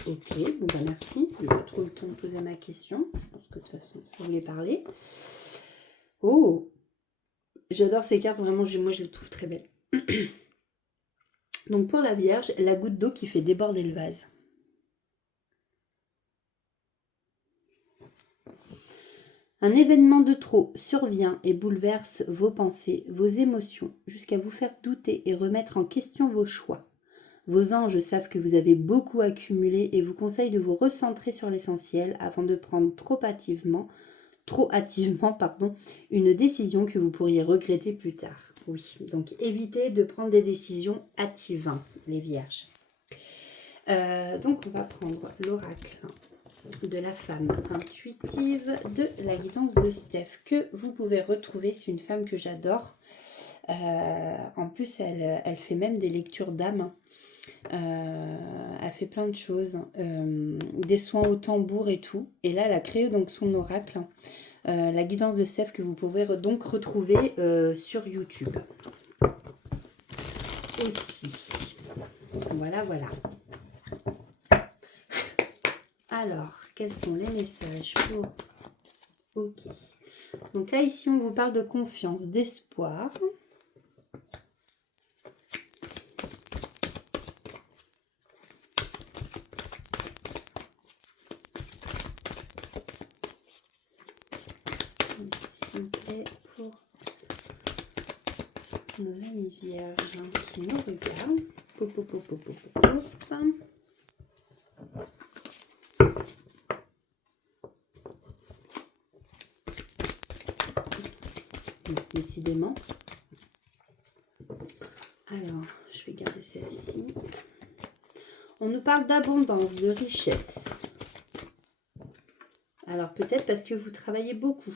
Ok, bon bah merci. Je n'ai pas trop le temps de poser ma question. Je pense que de toute façon, ça voulait parler. Oh, j'adore ces cartes, vraiment, moi je les trouve très belles. Donc pour la Vierge, la goutte d'eau qui fait déborder le vase. Un événement de trop survient et bouleverse vos pensées, vos émotions, jusqu'à vous faire douter et remettre en question vos choix. Vos anges savent que vous avez beaucoup accumulé et vous conseillent de vous recentrer sur l'essentiel avant de prendre trop hâtivement, une décision que vous pourriez regretter plus tard. Oui, donc évitez de prendre des décisions hâtives, les vierges. Donc on va prendre l'oracle de la femme intuitive de la guidance de Steph, que vous pouvez retrouver. C'est une femme que j'adore. En plus, elle fait même des lectures d'âme. Elle fait plein de choses, des soins au tambour et tout. Et là, elle a créé donc son oracle, la guidance de Steph, que vous pouvez donc retrouver sur YouTube. Aussi. Voilà, voilà. Alors, quels sont les messages pour... Ok. Donc là, ici, on vous parle de confiance, d'espoir. S'il vous plaît, pour nos amis vierges qui nous regardent. Pop, pop, pop, pop, pop, pop. Décidément. Alors, je vais garder celle-ci. On nous parle d'abondance, de richesse. Alors, peut-être parce que vous travaillez beaucoup.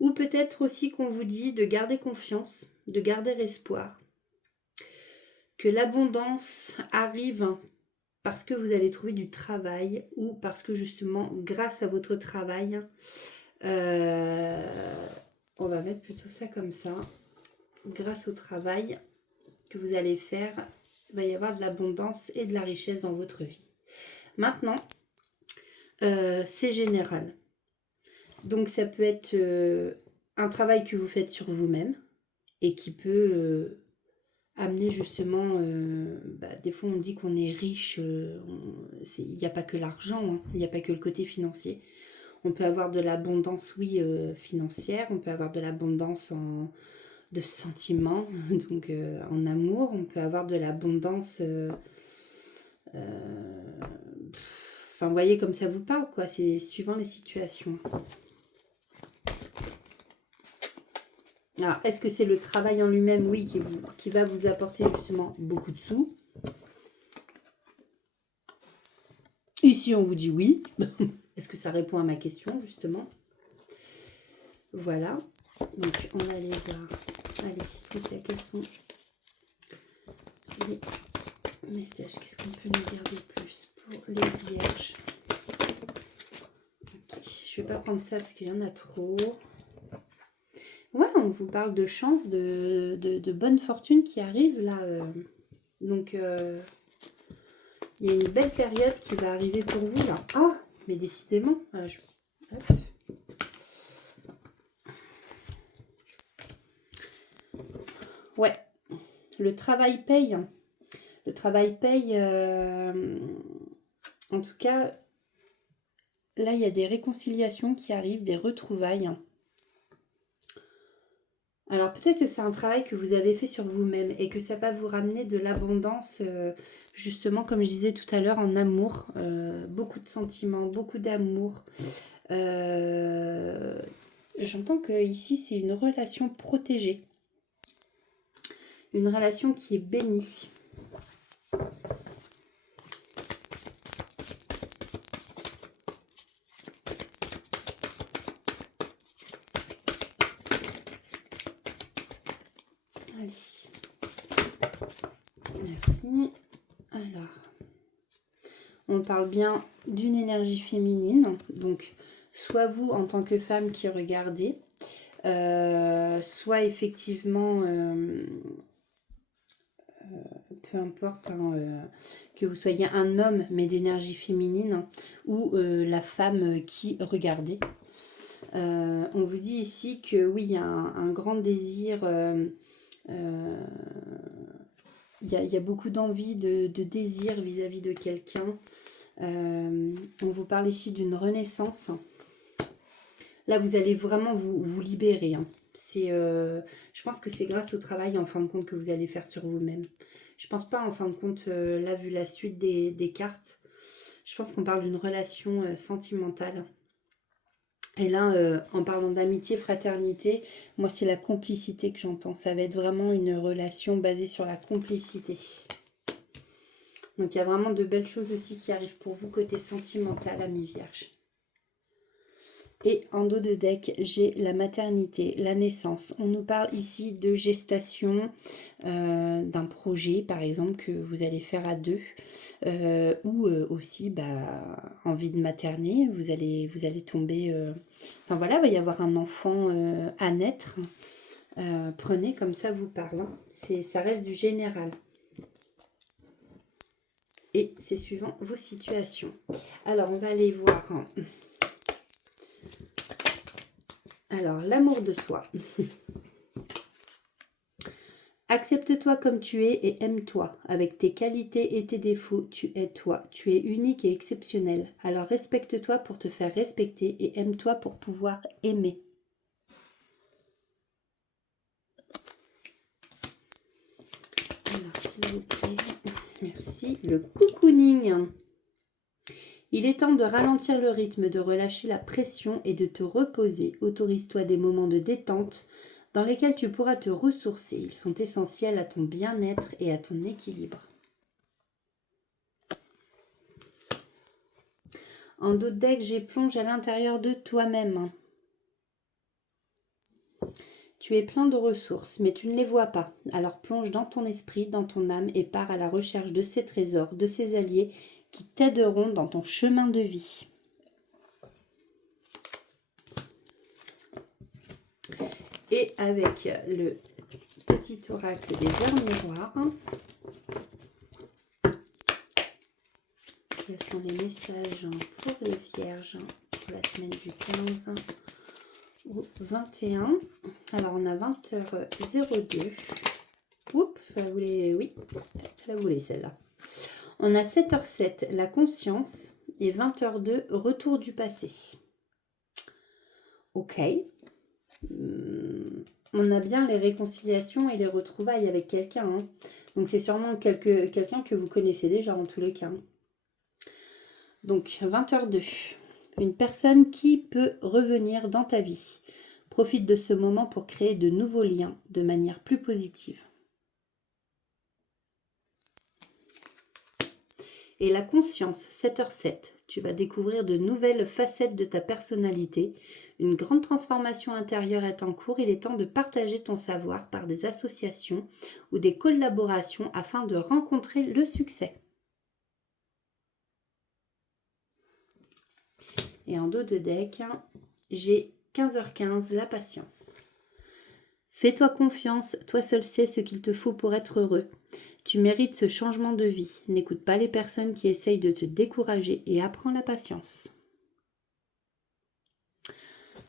Ou peut-être aussi qu'on vous dit de garder confiance, de garder espoir. Que l'abondance arrive parce que vous allez trouver du travail ou parce que justement, grâce à votre travail, on va mettre plutôt ça comme ça. Grâce au travail que vous allez faire, il va y avoir de l'abondance et de la richesse dans votre vie. Maintenant, c'est général. Donc ça peut être un travail que vous faites sur vous-même et qui peut amener justement, des fois on dit qu'on est riche, il n'y a pas que l'argent, hein, il n'y a pas que le côté financier. On peut avoir de l'abondance, oui, financière, on peut avoir de l'abondance de sentiments, donc en amour, on peut avoir de l'abondance... Enfin, vous voyez comme ça vous parle, quoi. C'est suivant les situations. Alors, est-ce que c'est le travail en lui-même? Oui, qui va vous apporter justement beaucoup de sous. Ici, on vous dit oui. Est-ce que ça répond à ma question, justement? Voilà. Donc, on va aller voir. Allez, s'il vous plaît, quels sont les messages? Qu'est-ce qu'on peut nous dire de plus pour les vierges? Okay. Je ne vais pas prendre ça parce qu'il y en a trop. Ouais, on vous parle de chance, de bonne fortune qui arrive là. Donc, il y a une belle période qui va arriver pour vous là. Ah, mais décidément. Ouais, le travail paye. Le travail paye. En tout cas, là, il y a des réconciliations qui arrivent, des retrouvailles. Alors peut-être que c'est un travail que vous avez fait sur vous-même et que ça va vous ramener de l'abondance, justement comme je disais tout à l'heure, en amour, beaucoup de sentiments, beaucoup d'amour. J'entends que ici c'est une relation protégée, une relation qui est bénie. Merci. Alors, on parle bien d'une énergie féminine. Donc, soit vous, en tant que femme qui regardez, soit effectivement, peu importe, hein, que vous soyez un homme, mais d'énergie féminine, hein, ou la femme qui regardez. On vous dit ici que oui, il y a un grand désir, il y a beaucoup d'envie, de désir vis-à-vis de quelqu'un. On vous parle ici d'une renaissance. Là, vous allez vraiment vous libérer. Hein. Je pense que c'est grâce au travail, en fin de compte, que vous allez faire sur vous-même. Je pense pas, en fin de compte, là, vu la suite des cartes, je pense qu'on parle d'une relation sentimentale. Et là, en parlant d'amitié, fraternité, moi, c'est la complicité que j'entends. Ça va être vraiment une relation basée sur la complicité. Donc, il y a vraiment de belles choses aussi qui arrivent pour vous côté sentimental, ami Vierge. Et en dos de deck, j'ai la maternité, la naissance. On nous parle ici de gestation, d'un projet, par exemple, que vous allez faire à deux. Ou aussi, envie de materner. Vous allez tomber... Enfin voilà, il va y avoir un enfant à naître. Prenez comme ça vous parle. Hein. Ça reste du général. Et c'est suivant vos situations. Alors, on va aller voir... Hein. Alors, l'amour de soi. Accepte-toi comme tu es et aime-toi. Avec tes qualités et tes défauts, tu es toi. Tu es unique et exceptionnel. Alors respecte-toi pour te faire respecter et aime-toi pour pouvoir aimer. Alors, s'il vous plaît. Merci. Le cocooning. Il est temps de ralentir le rythme, de relâcher la pression et de te reposer. Autorise-toi des moments de détente dans lesquels tu pourras te ressourcer. Ils sont essentiels à ton bien-être et à ton équilibre. En dos de deck, j'ai plonge à l'intérieur de toi-même. Tu es plein de ressources, mais tu ne les vois pas. Alors plonge dans ton esprit, dans ton âme et pars à la recherche de ces trésors, de ces alliés qui t'aideront dans ton chemin de vie. Et avec le petit oracle des heures miroirs, quels sont les messages pour les vierges pour la semaine du 15 au 21. Alors on a 20h02. Oups, oui, elle a voulu celle-là. On a 7h07, la conscience, et 20h02, retour du passé. Ok. On a bien les réconciliations et les retrouvailles avec quelqu'un. Hein. Donc c'est sûrement quelqu'un que vous connaissez déjà en tous les cas. Donc 20h02, une personne qui peut revenir dans ta vie. Profite de ce moment pour créer de nouveaux liens de manière plus positive. Et la conscience, 7h07, tu vas découvrir de nouvelles facettes de ta personnalité. Une grande transformation intérieure est en cours. Il est temps de partager ton savoir par des associations ou des collaborations afin de rencontrer le succès. Et en dos de deck, j'ai 15h15, la patience. Fais-toi confiance, toi seul sais ce qu'il te faut pour être heureux. Tu mérites ce changement de vie. N'écoute pas les personnes qui essayent de te décourager et apprends la patience.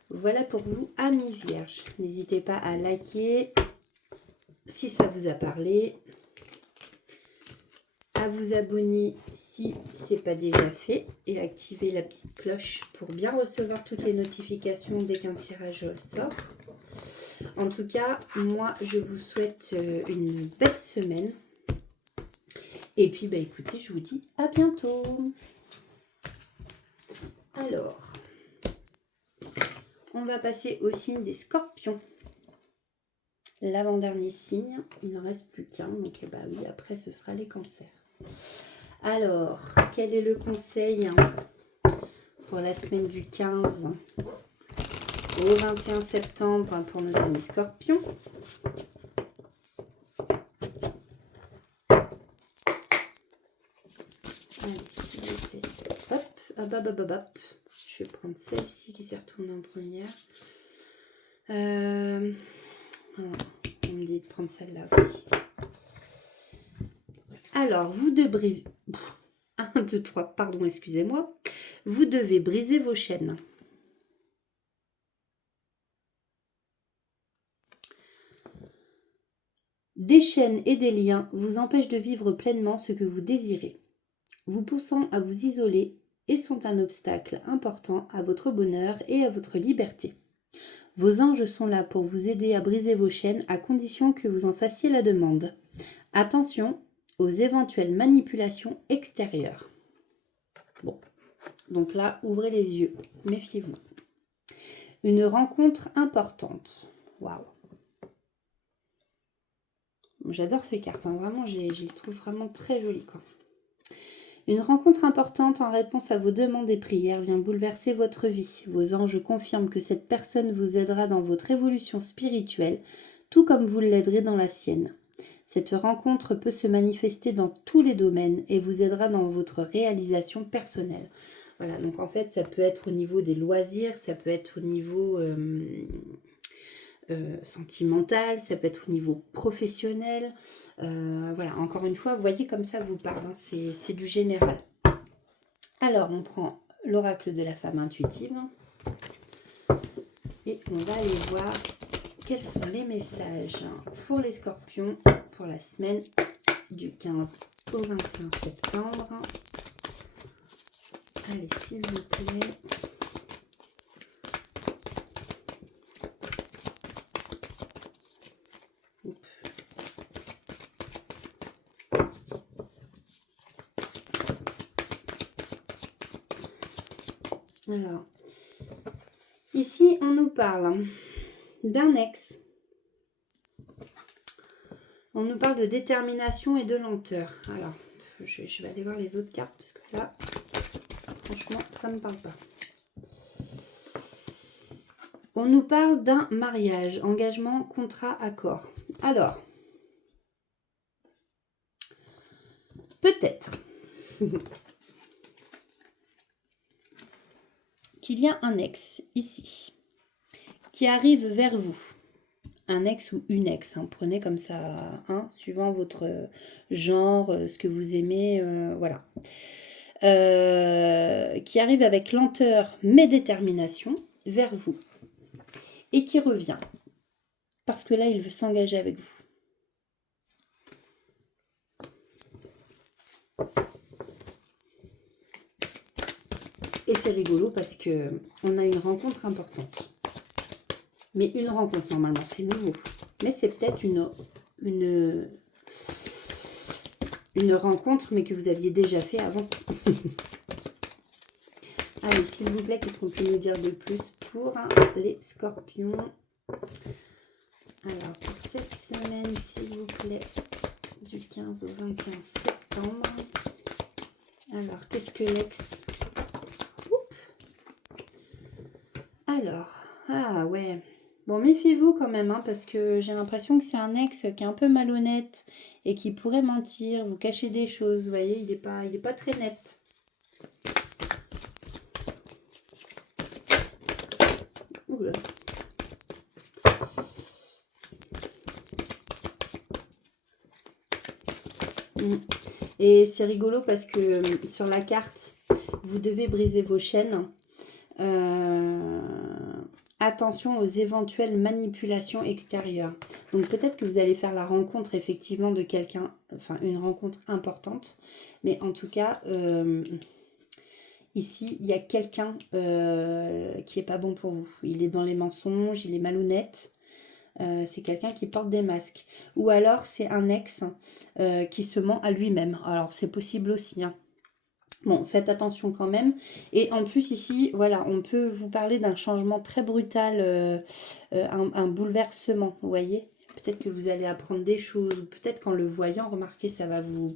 Voilà pour vous, amis vierges. N'hésitez pas à liker si ça vous a parlé, à vous abonner si ce n'est pas déjà fait et activer la petite cloche pour bien recevoir toutes les notifications dès qu'un tirage sort. En tout cas, moi, je vous souhaite une belle semaine. Et puis, écoutez, je vous dis à bientôt. Alors, on va passer au signe des scorpions. L'avant-dernier signe, il n'en reste plus qu'un. Donc, oui, après, ce sera les cancers. Alors, quel est le conseil pour la semaine du 15 au 21 septembre pour nos amis scorpions? Allez, s'il vous plaît. Hop, hop, hop, hop, hop. Je vais prendre celle-ci qui s'est retournée en première. On me dit de prendre celle-là aussi. Alors, vous devez... 1, 2, 3, pardon, excusez-moi. Vous devez briser vos chaînes. Des chaînes et des liens vous empêchent de vivre pleinement ce que vous désirez, vous poussant à vous isoler et sont un obstacle important à votre bonheur et à votre liberté. Vos anges sont là pour vous aider à briser vos chaînes à condition que vous en fassiez la demande. Attention aux éventuelles manipulations extérieures. Bon, donc là, ouvrez les yeux, méfiez-vous. Une rencontre importante. Waouh! J'adore ces cartes, hein. Vraiment, je les trouve vraiment très jolies, quoi. Une rencontre importante en réponse à vos demandes et prières vient bouleverser votre vie. Vos anges confirment que cette personne vous aidera dans votre évolution spirituelle, tout comme vous l'aiderez dans la sienne. Cette rencontre peut se manifester dans tous les domaines et vous aidera dans votre réalisation personnelle. Voilà, donc en fait, ça peut être au niveau des loisirs, ça peut être au niveau sentimental, ça peut être au niveau professionnel. Voilà, encore une fois, vous voyez comme ça vous parle, hein, c'est du général. Alors, on prend l'oracle de la femme intuitive et on va aller voir quels sont les messages pour les scorpions pour la semaine du 15 au 21 septembre. Allez, s'il vous plaît. Alors, ici, on nous parle d'un ex. On nous parle de détermination et de lenteur. Alors, je vais aller voir les autres cartes parce que là, franchement, ça ne me parle pas. On nous parle d'un mariage, engagement, contrat, accord. Alors, peut-être qu'il y a un ex ici qui arrive vers vous. Un ex ou une ex, hein, prenez comme ça, hein, suivant votre genre, ce que vous aimez, voilà. Qui arrive avec lenteur mais détermination vers vous et qui revient parce que là il veut s'engager avec vous. Et c'est rigolo parce que on a une rencontre importante. Mais une rencontre, normalement, c'est nouveau. Mais c'est peut-être une rencontre, mais que vous aviez déjà fait avant. Allez, s'il vous plaît, qu'est-ce qu'on peut nous dire de plus pour les scorpions? Alors, pour cette semaine, s'il vous plaît, du 15 au 21 septembre. Alors, qu'est-ce que l'ex... Alors, ah ouais... Bon, méfiez-vous quand même, hein, parce que j'ai l'impression que c'est un ex qui est un peu malhonnête et qui pourrait mentir, vous cacher des choses, vous voyez, il est pas très net. Oula. Et c'est rigolo parce que sur la carte, vous devez briser vos chaînes. Attention aux éventuelles manipulations extérieures. Donc peut-être que vous allez faire la rencontre effectivement de quelqu'un, enfin une rencontre importante. Mais en tout cas, ici, il y a quelqu'un qui n'est pas bon pour vous. Il est dans les mensonges, il est malhonnête. C'est quelqu'un qui porte des masques. Ou alors c'est un ex qui se ment à lui-même. Alors c'est possible aussi, hein. Bon, faites attention quand même. Et en plus ici, voilà, on peut vous parler d'un changement très brutal, un bouleversement, vous voyez. Peut-être que vous allez apprendre des choses, ou peut-être qu'en le voyant, remarquez, ça va vous...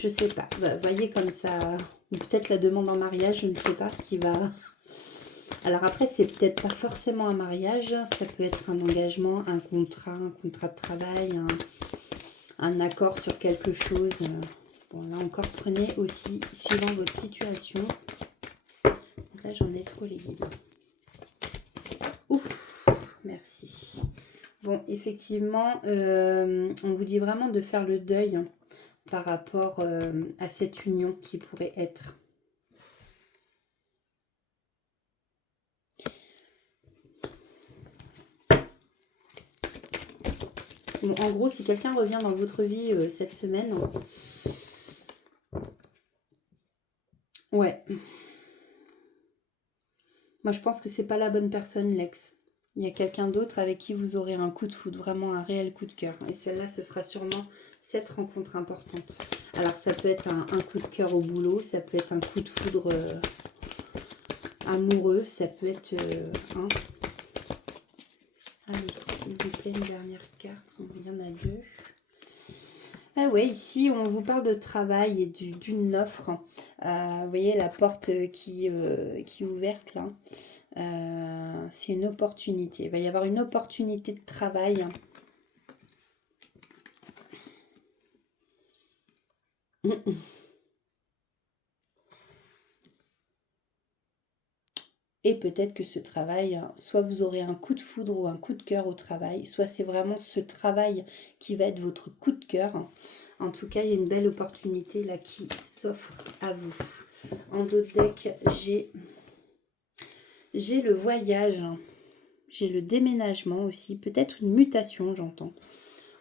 Je sais pas, vous voyez comme ça... Ou peut-être la demande en mariage, je ne sais pas, qui va... Alors après, c'est peut-être pas forcément un mariage, ça peut être un engagement, un contrat de travail, un accord sur quelque chose... Bon, là encore, prenez aussi, suivant votre situation. Donc là, j'en ai trop les guides. Ouf, merci. Bon, effectivement, on vous dit vraiment de faire le deuil par rapport à cette union qui pourrait être. Bon, en gros, si quelqu'un revient dans votre vie cette semaine, ouais. Moi, je pense que c'est pas la bonne personne, l'ex. Il y a quelqu'un d'autre avec qui vous aurez un coup de foudre, vraiment un réel coup de cœur. Et celle-là, ce sera sûrement cette rencontre importante. Alors, ça peut être un coup de cœur au boulot, ça peut être un coup de foudre amoureux, ça peut être... Allez, s'il vous plaît, une dernière carte. Bon, il y en a deux. Ah ouais, ici, on vous parle de travail et d'une offre. Vous voyez la porte qui est ouverte, là. C'est une opportunité. Il va y avoir une opportunité de travail. Et peut-être que ce travail, soit vous aurez un coup de foudre ou un coup de cœur au travail, soit c'est vraiment ce travail qui va être votre coup de cœur. En tout cas, il y a une belle opportunité là qui s'offre à vous. En dos de deck, j'ai le voyage, j'ai le déménagement aussi, peut-être une mutation, j'entends,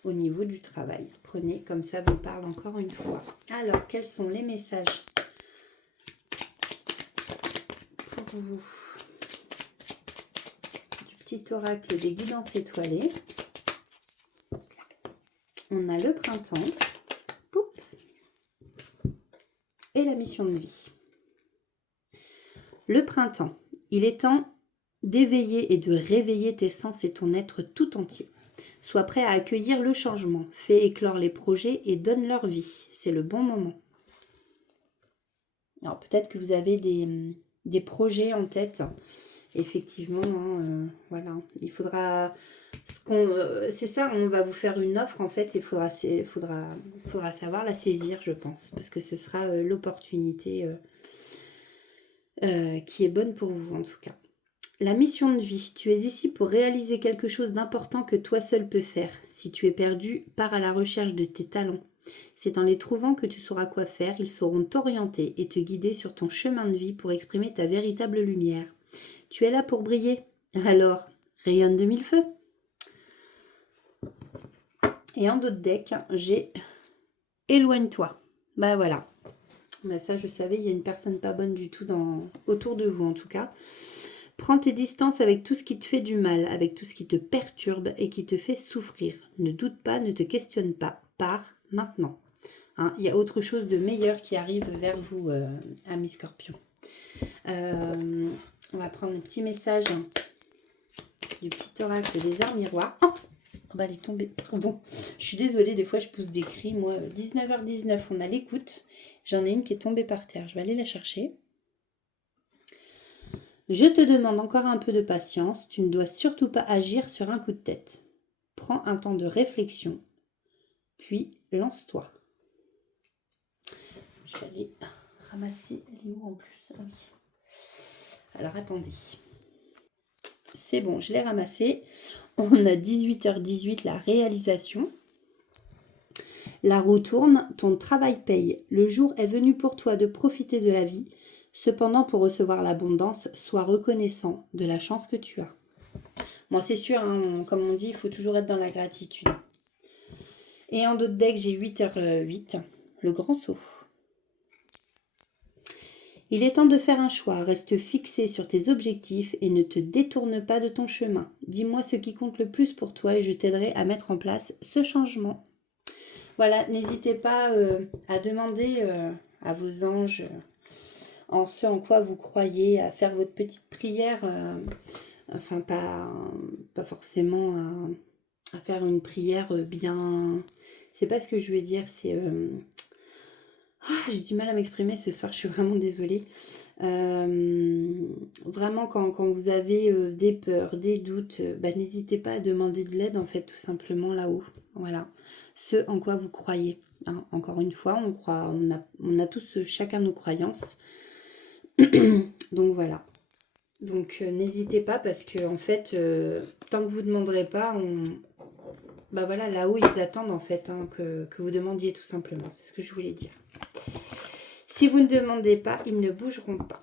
au niveau du travail. Prenez, comme ça vous parle encore une fois. Alors, quels sont les messages pour vous? Petit oracle des guidances étoilées. On a le printemps. Poup. Et la mission de vie. Le printemps. Il est temps d'éveiller et de réveiller tes sens et ton être tout entier. Sois prêt à accueillir le changement. Fais éclore les projets et donne leur vie. C'est le bon moment. Alors peut-être que vous avez des projets en tête. Effectivement, voilà. Il faudra... c'est ça, on va vous faire une offre en fait. Il faudra savoir la saisir, je pense. Parce que ce sera l'opportunité qui est bonne pour vous en tout cas. La mission de vie. Tu es ici pour réaliser quelque chose d'important que toi seul peux faire. Si tu es perdu, pars à la recherche de tes talents. C'est en les trouvant que tu sauras quoi faire. Ils sauront t'orienter et te guider sur ton chemin de vie pour exprimer ta véritable lumière. Tu es là pour briller. Alors, rayonne de mille feux. Et en d'autres decks, j'ai éloigne-toi. Bah voilà. Bah ça, je savais, il y a une personne pas bonne du tout autour de vous en tout cas. Prends tes distances avec tout ce qui te fait du mal, avec tout ce qui te perturbe et qui te fait souffrir. Ne doute pas, ne te questionne pas. Pars maintenant. Hein, il y a autre chose de meilleur qui arrive vers vous, amis Scorpion. On va prendre un petit message du petit oracle des heures miroirs. Oh, bah, elle est tombée, pardon. Je suis désolée, des fois je pousse des cris. Moi, 19h19, on a l'écoute. J'en ai une qui est tombée par terre. Je vais aller la chercher. Je te demande encore un peu de patience. Tu ne dois surtout pas agir sur un coup de tête. Prends un temps de réflexion, puis lance-toi. Je vais aller ramasser. Elle est où en plus? Ah oui. Alors attendez. C'est bon, je l'ai ramassé. On a 18h18, la réalisation. La roue tourne, ton travail paye. Le jour est venu pour toi de profiter de la vie. Cependant, pour recevoir l'abondance, sois reconnaissant de la chance que tu as. Bon, c'est sûr, hein, comme on dit, il faut toujours être dans la gratitude. Et en d'autres decks, j'ai 8h08, le grand saut. Il est temps de faire un choix. Reste fixé sur tes objectifs et ne te détourne pas de ton chemin. Dis-moi ce qui compte le plus pour toi et je t'aiderai à mettre en place ce changement. Voilà, n'hésitez pas à demander à vos anges en ce en quoi vous croyez, à faire votre petite prière. Enfin, pas forcément à faire une prière bien... C'est pas ce que je veux dire, c'est... j'ai du mal à m'exprimer ce soir, je suis vraiment désolée. Vraiment, quand vous avez des peurs, des doutes, n'hésitez pas à demander de l'aide, en fait, tout simplement là-haut. Voilà, ce en quoi vous croyez. hein. Encore une fois, on a tous chacun nos croyances. Donc voilà. Donc n'hésitez pas parce que en fait, tant que vous ne demanderez pas, bah voilà, là-haut ils attendent en fait hein, que vous demandiez tout simplement. C'est ce que je voulais dire. Si vous ne demandez pas, ils ne bougeront pas.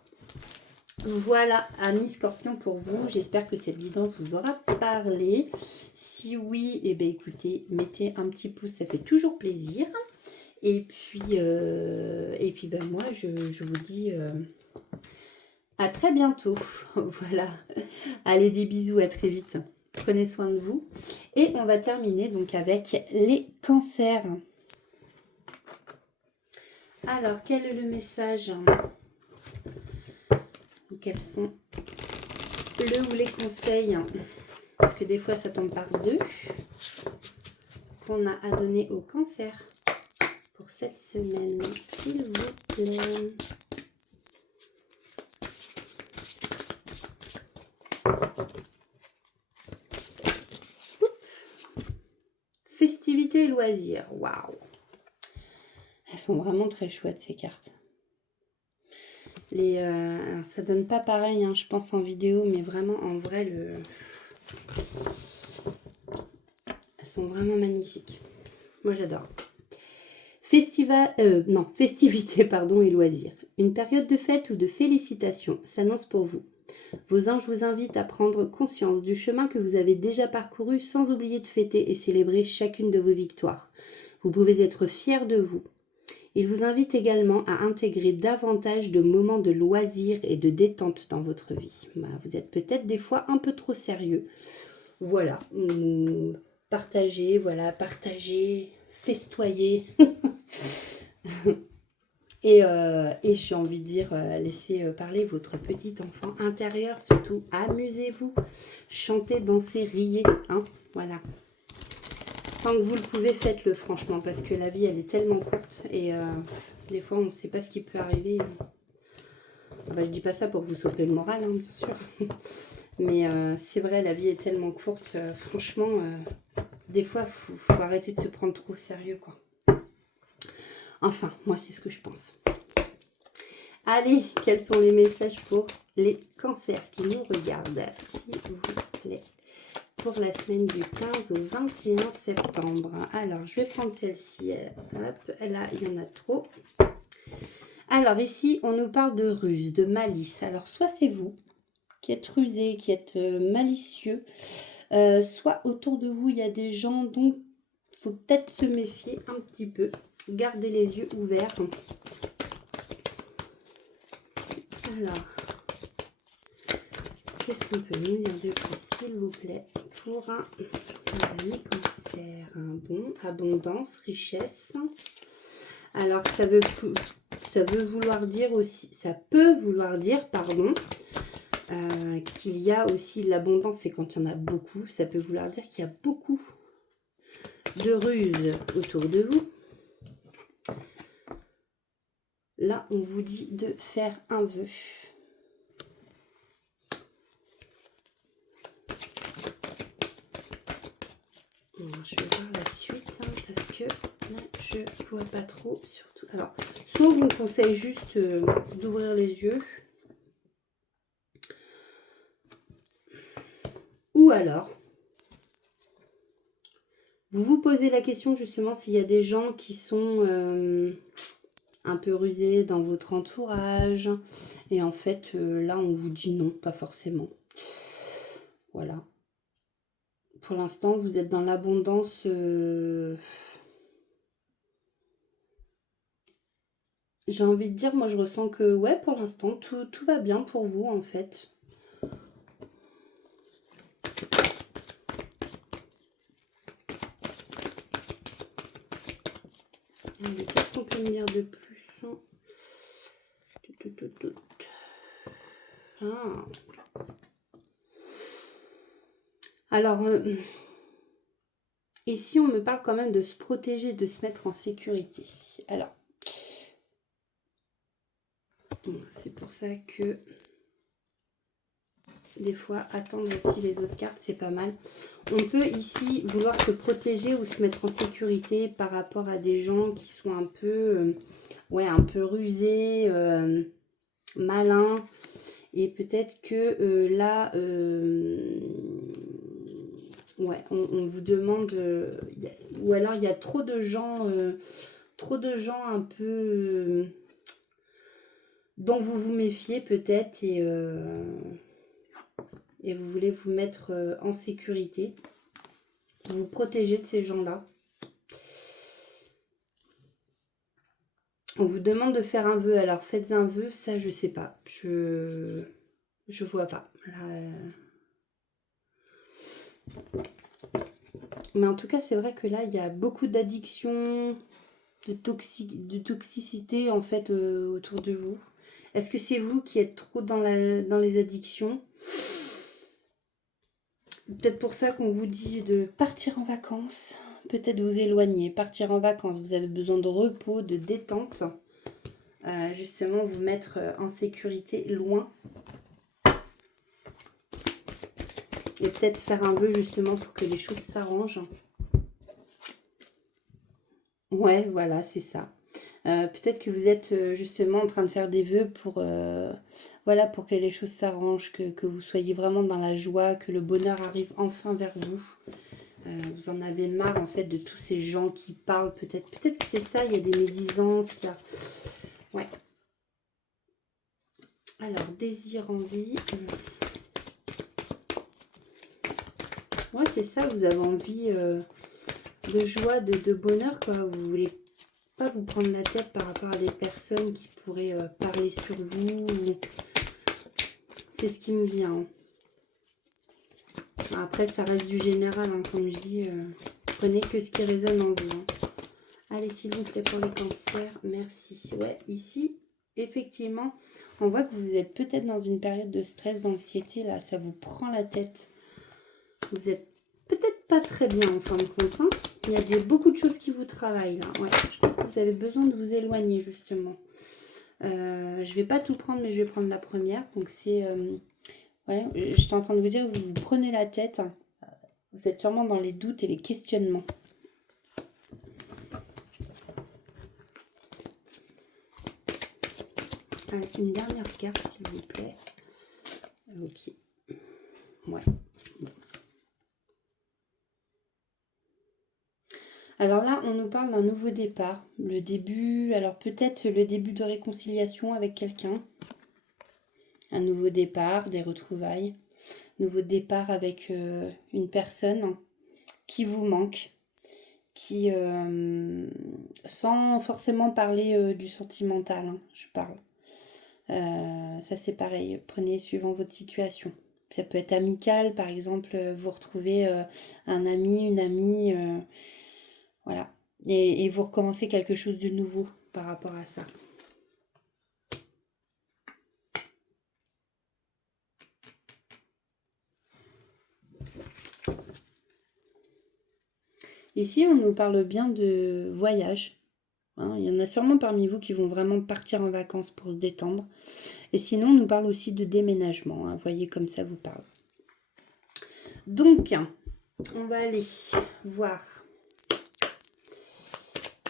Voilà, amis Scorpion pour vous. J'espère que cette guidance vous aura parlé. Si oui, eh bien écoutez, mettez un petit pouce, ça fait toujours plaisir. Et puis ben moi, je vous dis à très bientôt. Voilà. Allez, des bisous, à très vite. Prenez soin de vous. Et on va terminer donc avec les cancers. Alors, quel est le message? Quels sont ou les conseils? Parce que des fois, ça tombe par deux. Qu'on a à donner au cancer pour cette semaine, s'il vous plaît. Festivités et loisirs. Waouh! Elles sont vraiment très chouettes, ces cartes. Alors ça donne pas pareil, hein, je pense, en vidéo, mais vraiment, en vrai, elles sont vraiment magnifiques. Moi, j'adore. Festivités pardon, et loisirs. Une période de fête ou de félicitations s'annonce pour vous. Vos anges vous invitent à prendre conscience du chemin que vous avez déjà parcouru sans oublier de fêter et célébrer chacune de vos victoires. Vous pouvez être fiers de vous. Ils vous invitent également à intégrer davantage de moments de loisirs et de détente dans votre vie. Vous êtes peut-être des fois un peu trop sérieux. Voilà, partagez, festoyer. Et j'ai envie de dire, laissez parler votre petit enfant intérieur, surtout amusez-vous, chantez, dansez, riez, hein, voilà. Tant que vous le pouvez, faites-le franchement, parce que la vie elle est tellement courte et des fois on ne sait pas ce qui peut arriver. Je dis pas ça pour vous sauver le moral, hein, bien sûr, mais c'est vrai, la vie est tellement courte, franchement, des fois faut arrêter de se prendre trop au sérieux, quoi. Enfin, moi c'est ce que je pense. Allez, quels sont les messages pour les cancers qui nous regardent, s'il vous plaît, pour la semaine du 15 au 21 septembre. Alors, je vais prendre celle-ci. Hop, là, il y en a trop. Alors, ici, on nous parle de ruse, de malice. Alors, soit c'est vous qui êtes rusé, qui êtes malicieux, soit autour de vous, il y a des gens dont il faut peut-être se méfier un petit peu. Gardez les yeux ouverts. Alors, qu'est-ce qu'on peut nous dire de plus, s'il vous plaît, pour les amis cancer? Bon, abondance, richesse. Alors, ça veut vouloir dire aussi, ça peut vouloir dire, pardon, qu'il y a aussi l'abondance, et quand il y en a beaucoup, ça peut vouloir dire qu'il y a beaucoup de ruses autour de vous. Là, on vous dit de faire un vœu. Alors, je vais voir la suite, hein, parce que là, je ne vois pas trop, surtout. Alors, soit on vous conseille juste d'ouvrir les yeux, ou alors, vous vous posez la question justement s'il y a des gens qui sont un peu rusés dans votre entourage. Et en fait, là, on vous dit non, pas forcément. Voilà. Pour l'instant, vous êtes dans l'abondance. J'ai envie de dire, moi, je ressens que, ouais, pour l'instant, tout va bien pour vous, en fait. Qu'est-ce qu'on peut me dire de plus? Ah. Alors, ici, on me parle quand même de se protéger, de se mettre en sécurité. Alors, c'est pour ça que des fois, attendre aussi les autres cartes, c'est pas mal. On peut ici vouloir se protéger ou se mettre en sécurité par rapport à des gens qui sont un peu, ouais, un peu rusés, malins. Et peut-être que là, ouais, on vous demande, ou alors il y a trop de gens un peu dont vous vous méfiez peut-être et vous voulez vous mettre en sécurité, vous protéger de ces gens-là. On vous demande de faire un vœu, alors faites un vœu, ça je sais pas, je vois pas. Là, mais en tout cas, c'est vrai que là, il y a beaucoup d'addiction, de toxicité en fait autour de vous. Est-ce que c'est vous qui êtes trop dans les addictions? Peut-être pour ça qu'on vous dit de partir en vacances, peut-être vous éloigner, partir en vacances. Vous avez besoin de repos, de détente, justement vous mettre en sécurité loin. Et peut-être faire un vœu justement pour que les choses s'arrangent. Ouais, voilà, c'est ça. Peut-être que vous êtes justement en train de faire des vœux pour, voilà, pour que les choses s'arrangent, que vous soyez vraiment dans la joie, que le bonheur arrive enfin vers vous. Vous en avez marre en fait de tous ces gens qui parlent, peut-être que c'est ça, il y a des médisances, il y a... Ouais. Alors, désir, envie. Ouais, c'est ça, vous avez envie de joie, de bonheur, quoi. Vous voulez pas vous prendre la tête par rapport à des personnes qui pourraient parler sur vous. C'est ce qui me vient. Après, ça reste du général, hein, comme je dis. Prenez que ce qui résonne en vous. Hein. Allez, s'il vous plaît, pour les cancers, merci. Ouais, ici, effectivement, on voit que vous êtes peut-être dans une période de stress, d'anxiété. Là, ça vous prend la tête. Vous êtes peut-être pas très bien, en fin de compte. Hein. Il y a beaucoup de choses qui vous travaillent, là. Ouais, je pense que vous avez besoin de vous éloigner, justement. Je vais pas tout prendre, mais je vais prendre la première. Donc, c'est... voilà, j'étais en train de vous dire, vous vous prenez la tête. Vous êtes sûrement dans les doutes et les questionnements. Avec une dernière carte, s'il vous plaît. Ok. Ouais. Alors là, on nous parle d'un nouveau départ. Le début, alors peut-être le début de réconciliation avec quelqu'un. Un nouveau départ, des retrouvailles. Nouveau départ avec une personne qui vous manque. Qui, sans forcément parler du sentimental, hein, je parle. Ça c'est pareil, prenez suivant votre situation. Ça peut être amical, par exemple, vous retrouvez un ami, une amie, voilà. Et vous recommencez quelque chose de nouveau par rapport à ça. Ici, on nous parle bien de voyage. Hein. Il y en a sûrement parmi vous qui vont vraiment partir en vacances pour se détendre. Et sinon, on nous parle aussi de déménagement. Hein. Vous voyez comme ça vous parle. Donc, on va aller voir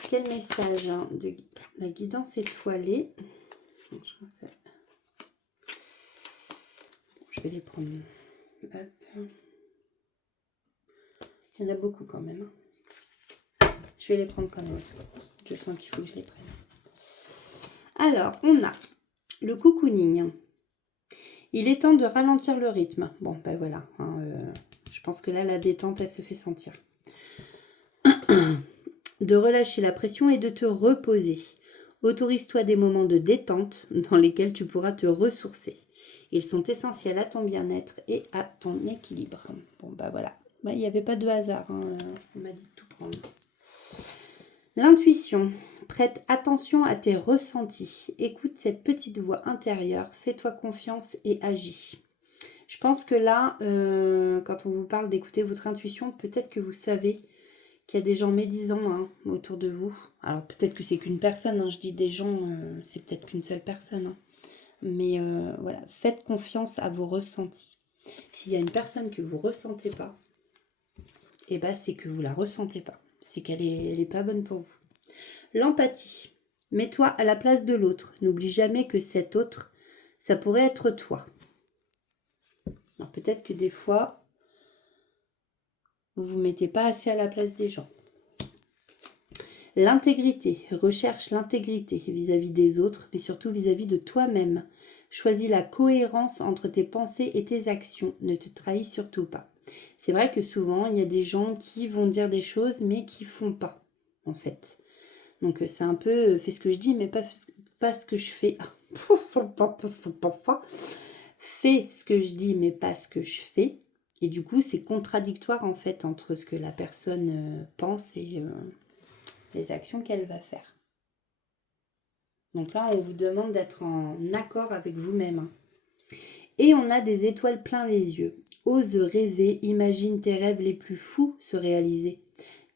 quel message de la guidance étoilée. Je vais les prendre. Hop. Il y en a beaucoup quand même. Je vais les prendre quand même. Je sens qu'il faut que je les prenne. Alors, on a le cocooning. Il est temps de ralentir le rythme. Bon, ben voilà. Hein, je pense que là, la détente, elle se fait sentir. De relâcher la pression et de te reposer. Autorise-toi des moments de détente dans lesquels tu pourras te ressourcer. Ils sont essentiels à ton bien-être et à ton équilibre. Bon, bah voilà. Il n'y avait pas de hasard. Hein. On m'a dit de tout prendre. L'intuition. Prête attention à tes ressentis. Écoute cette petite voix intérieure. Fais-toi confiance et agis. Je pense que là, quand on vous parle d'écouter votre intuition, peut-être que vous savez qu'il y a des gens médisants autour de vous. Alors peut-être que c'est qu'une personne. Je dis des gens, c'est peut-être qu'une seule personne. Mais voilà, faites confiance à vos ressentis. S'il y a une personne que vous ne ressentez pas, et ben c'est que vous ne la ressentez pas. C'est qu'elle est pas bonne pour vous. L'empathie. Mets-toi à la place de l'autre. N'oublie jamais que cet autre, ça pourrait être toi. Alors peut-être que des fois, vous ne vous mettez pas assez à la place des gens. L'intégrité. Recherche l'intégrité vis-à-vis des autres, mais surtout vis-à-vis de toi-même. Choisis la cohérence entre tes pensées et tes actions. Ne te trahis surtout pas. C'est vrai que souvent, il y a des gens qui vont dire des choses, mais qui ne font pas, en fait. Donc, c'est un peu fais ce que je dis, mais pas ce que je fais. Fais ce que je dis, mais pas ce que je fais. Et du coup, c'est contradictoire, en fait, entre ce que la personne pense et les actions qu'elle va faire. Donc là, on vous demande d'être en accord avec vous-même. Et on a des étoiles plein les yeux. Ose rêver, imagine tes rêves les plus fous se réaliser.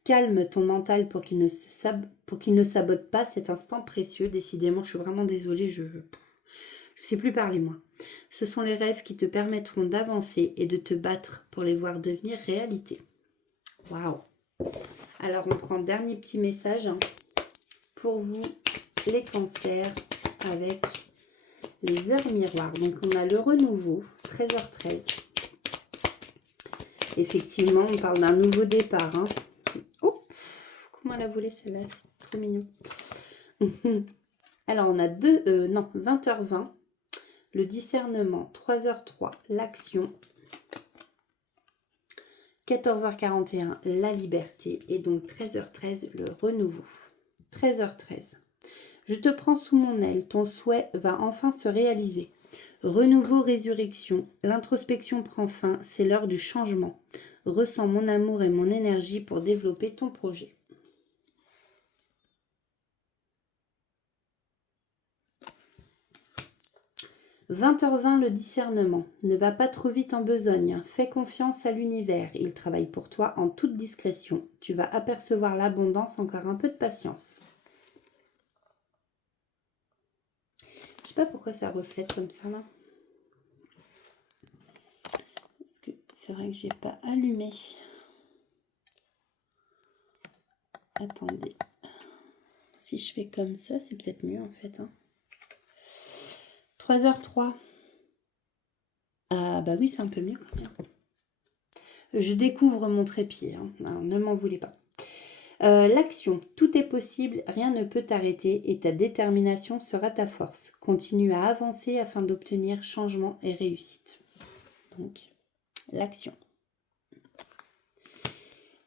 Calme ton mental pour qu'il ne sabote pas cet instant précieux. Décidément, je suis vraiment désolée, je sais plus parler moi. Ce sont les rêves qui te permettront d'avancer et de te battre pour les voir devenir réalité. Waouh! Alors, on prend dernier petit message pour vous, les cancers, avec les heures miroirs. Donc, on a le renouveau, 13h13. Effectivement, on parle d'un nouveau départ. Oh, comment elle a volé celle-là, c'est trop mignon. Alors, on a 20h20, le discernement, 3h03, l'action, 14h41, la liberté, et donc 13h13, le renouveau. 13h13. Je te prends sous mon aile, ton souhait va enfin se réaliser. Renouveau, résurrection, l'introspection prend fin, c'est l'heure du changement. Ressens mon amour et mon énergie pour développer ton projet. « 20h20, le discernement. Ne va pas trop vite en besogne. Fais confiance à l'univers. Il travaille pour toi en toute discrétion. Tu vas apercevoir l'abondance, encore un peu de patience. » Je sais pas pourquoi ça reflète comme ça là. Parce que c'est vrai que j'ai pas allumé. Attendez. Si je fais comme ça, c'est peut-être mieux en fait. 3h03. Ah bah oui, c'est un peu mieux quand même. Je découvre mon trépied. Alors, ne m'en voulez pas. L'action. Tout est possible, rien ne peut t'arrêter et ta détermination sera ta force. Continue à avancer afin d'obtenir changement et réussite. Donc, l'action.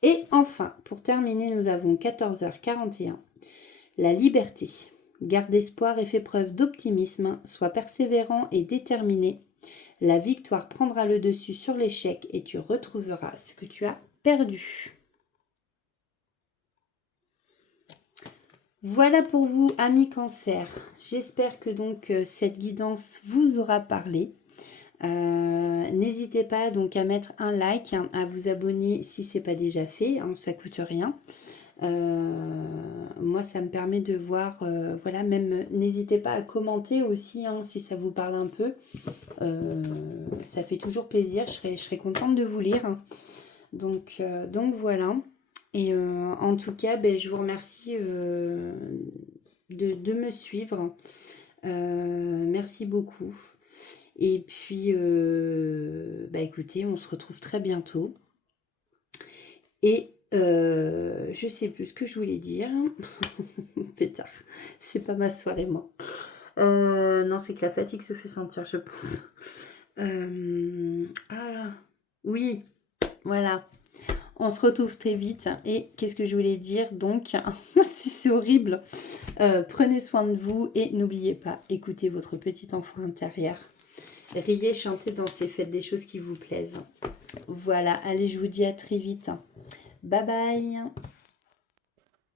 Et enfin, pour terminer, nous avons 14h41. La liberté. Garde espoir et fais preuve d'optimisme. Sois persévérant et déterminé. La victoire prendra le dessus sur l'échec et tu retrouveras ce que tu as perdu. Voilà pour vous, amis cancer. J'espère que donc cette guidance vous aura parlé. N'hésitez pas donc à mettre un like, à vous abonner si ce n'est pas déjà fait, ça ne coûte rien. Moi ça me permet de voir, voilà, même n'hésitez pas à commenter aussi si ça vous parle un peu. Ça fait toujours plaisir, je serais contente de vous lire. Donc voilà. Et en tout cas, je vous remercie de me suivre. Merci beaucoup. Et puis, écoutez, on se retrouve très bientôt. Et je sais plus ce que je voulais dire. Pétard, c'est pas ma soirée, moi. Non, c'est que la fatigue se fait sentir, je pense. Ah, oui, voilà. On se retrouve très vite. Et qu'est-ce que je voulais dire? Donc, c'est horrible. Prenez soin de vous et n'oubliez pas, écoutez votre petit enfant intérieur. Riez, chantez, dansez, faites des choses qui vous plaisent. Voilà, allez, je vous dis à très vite. Bye bye.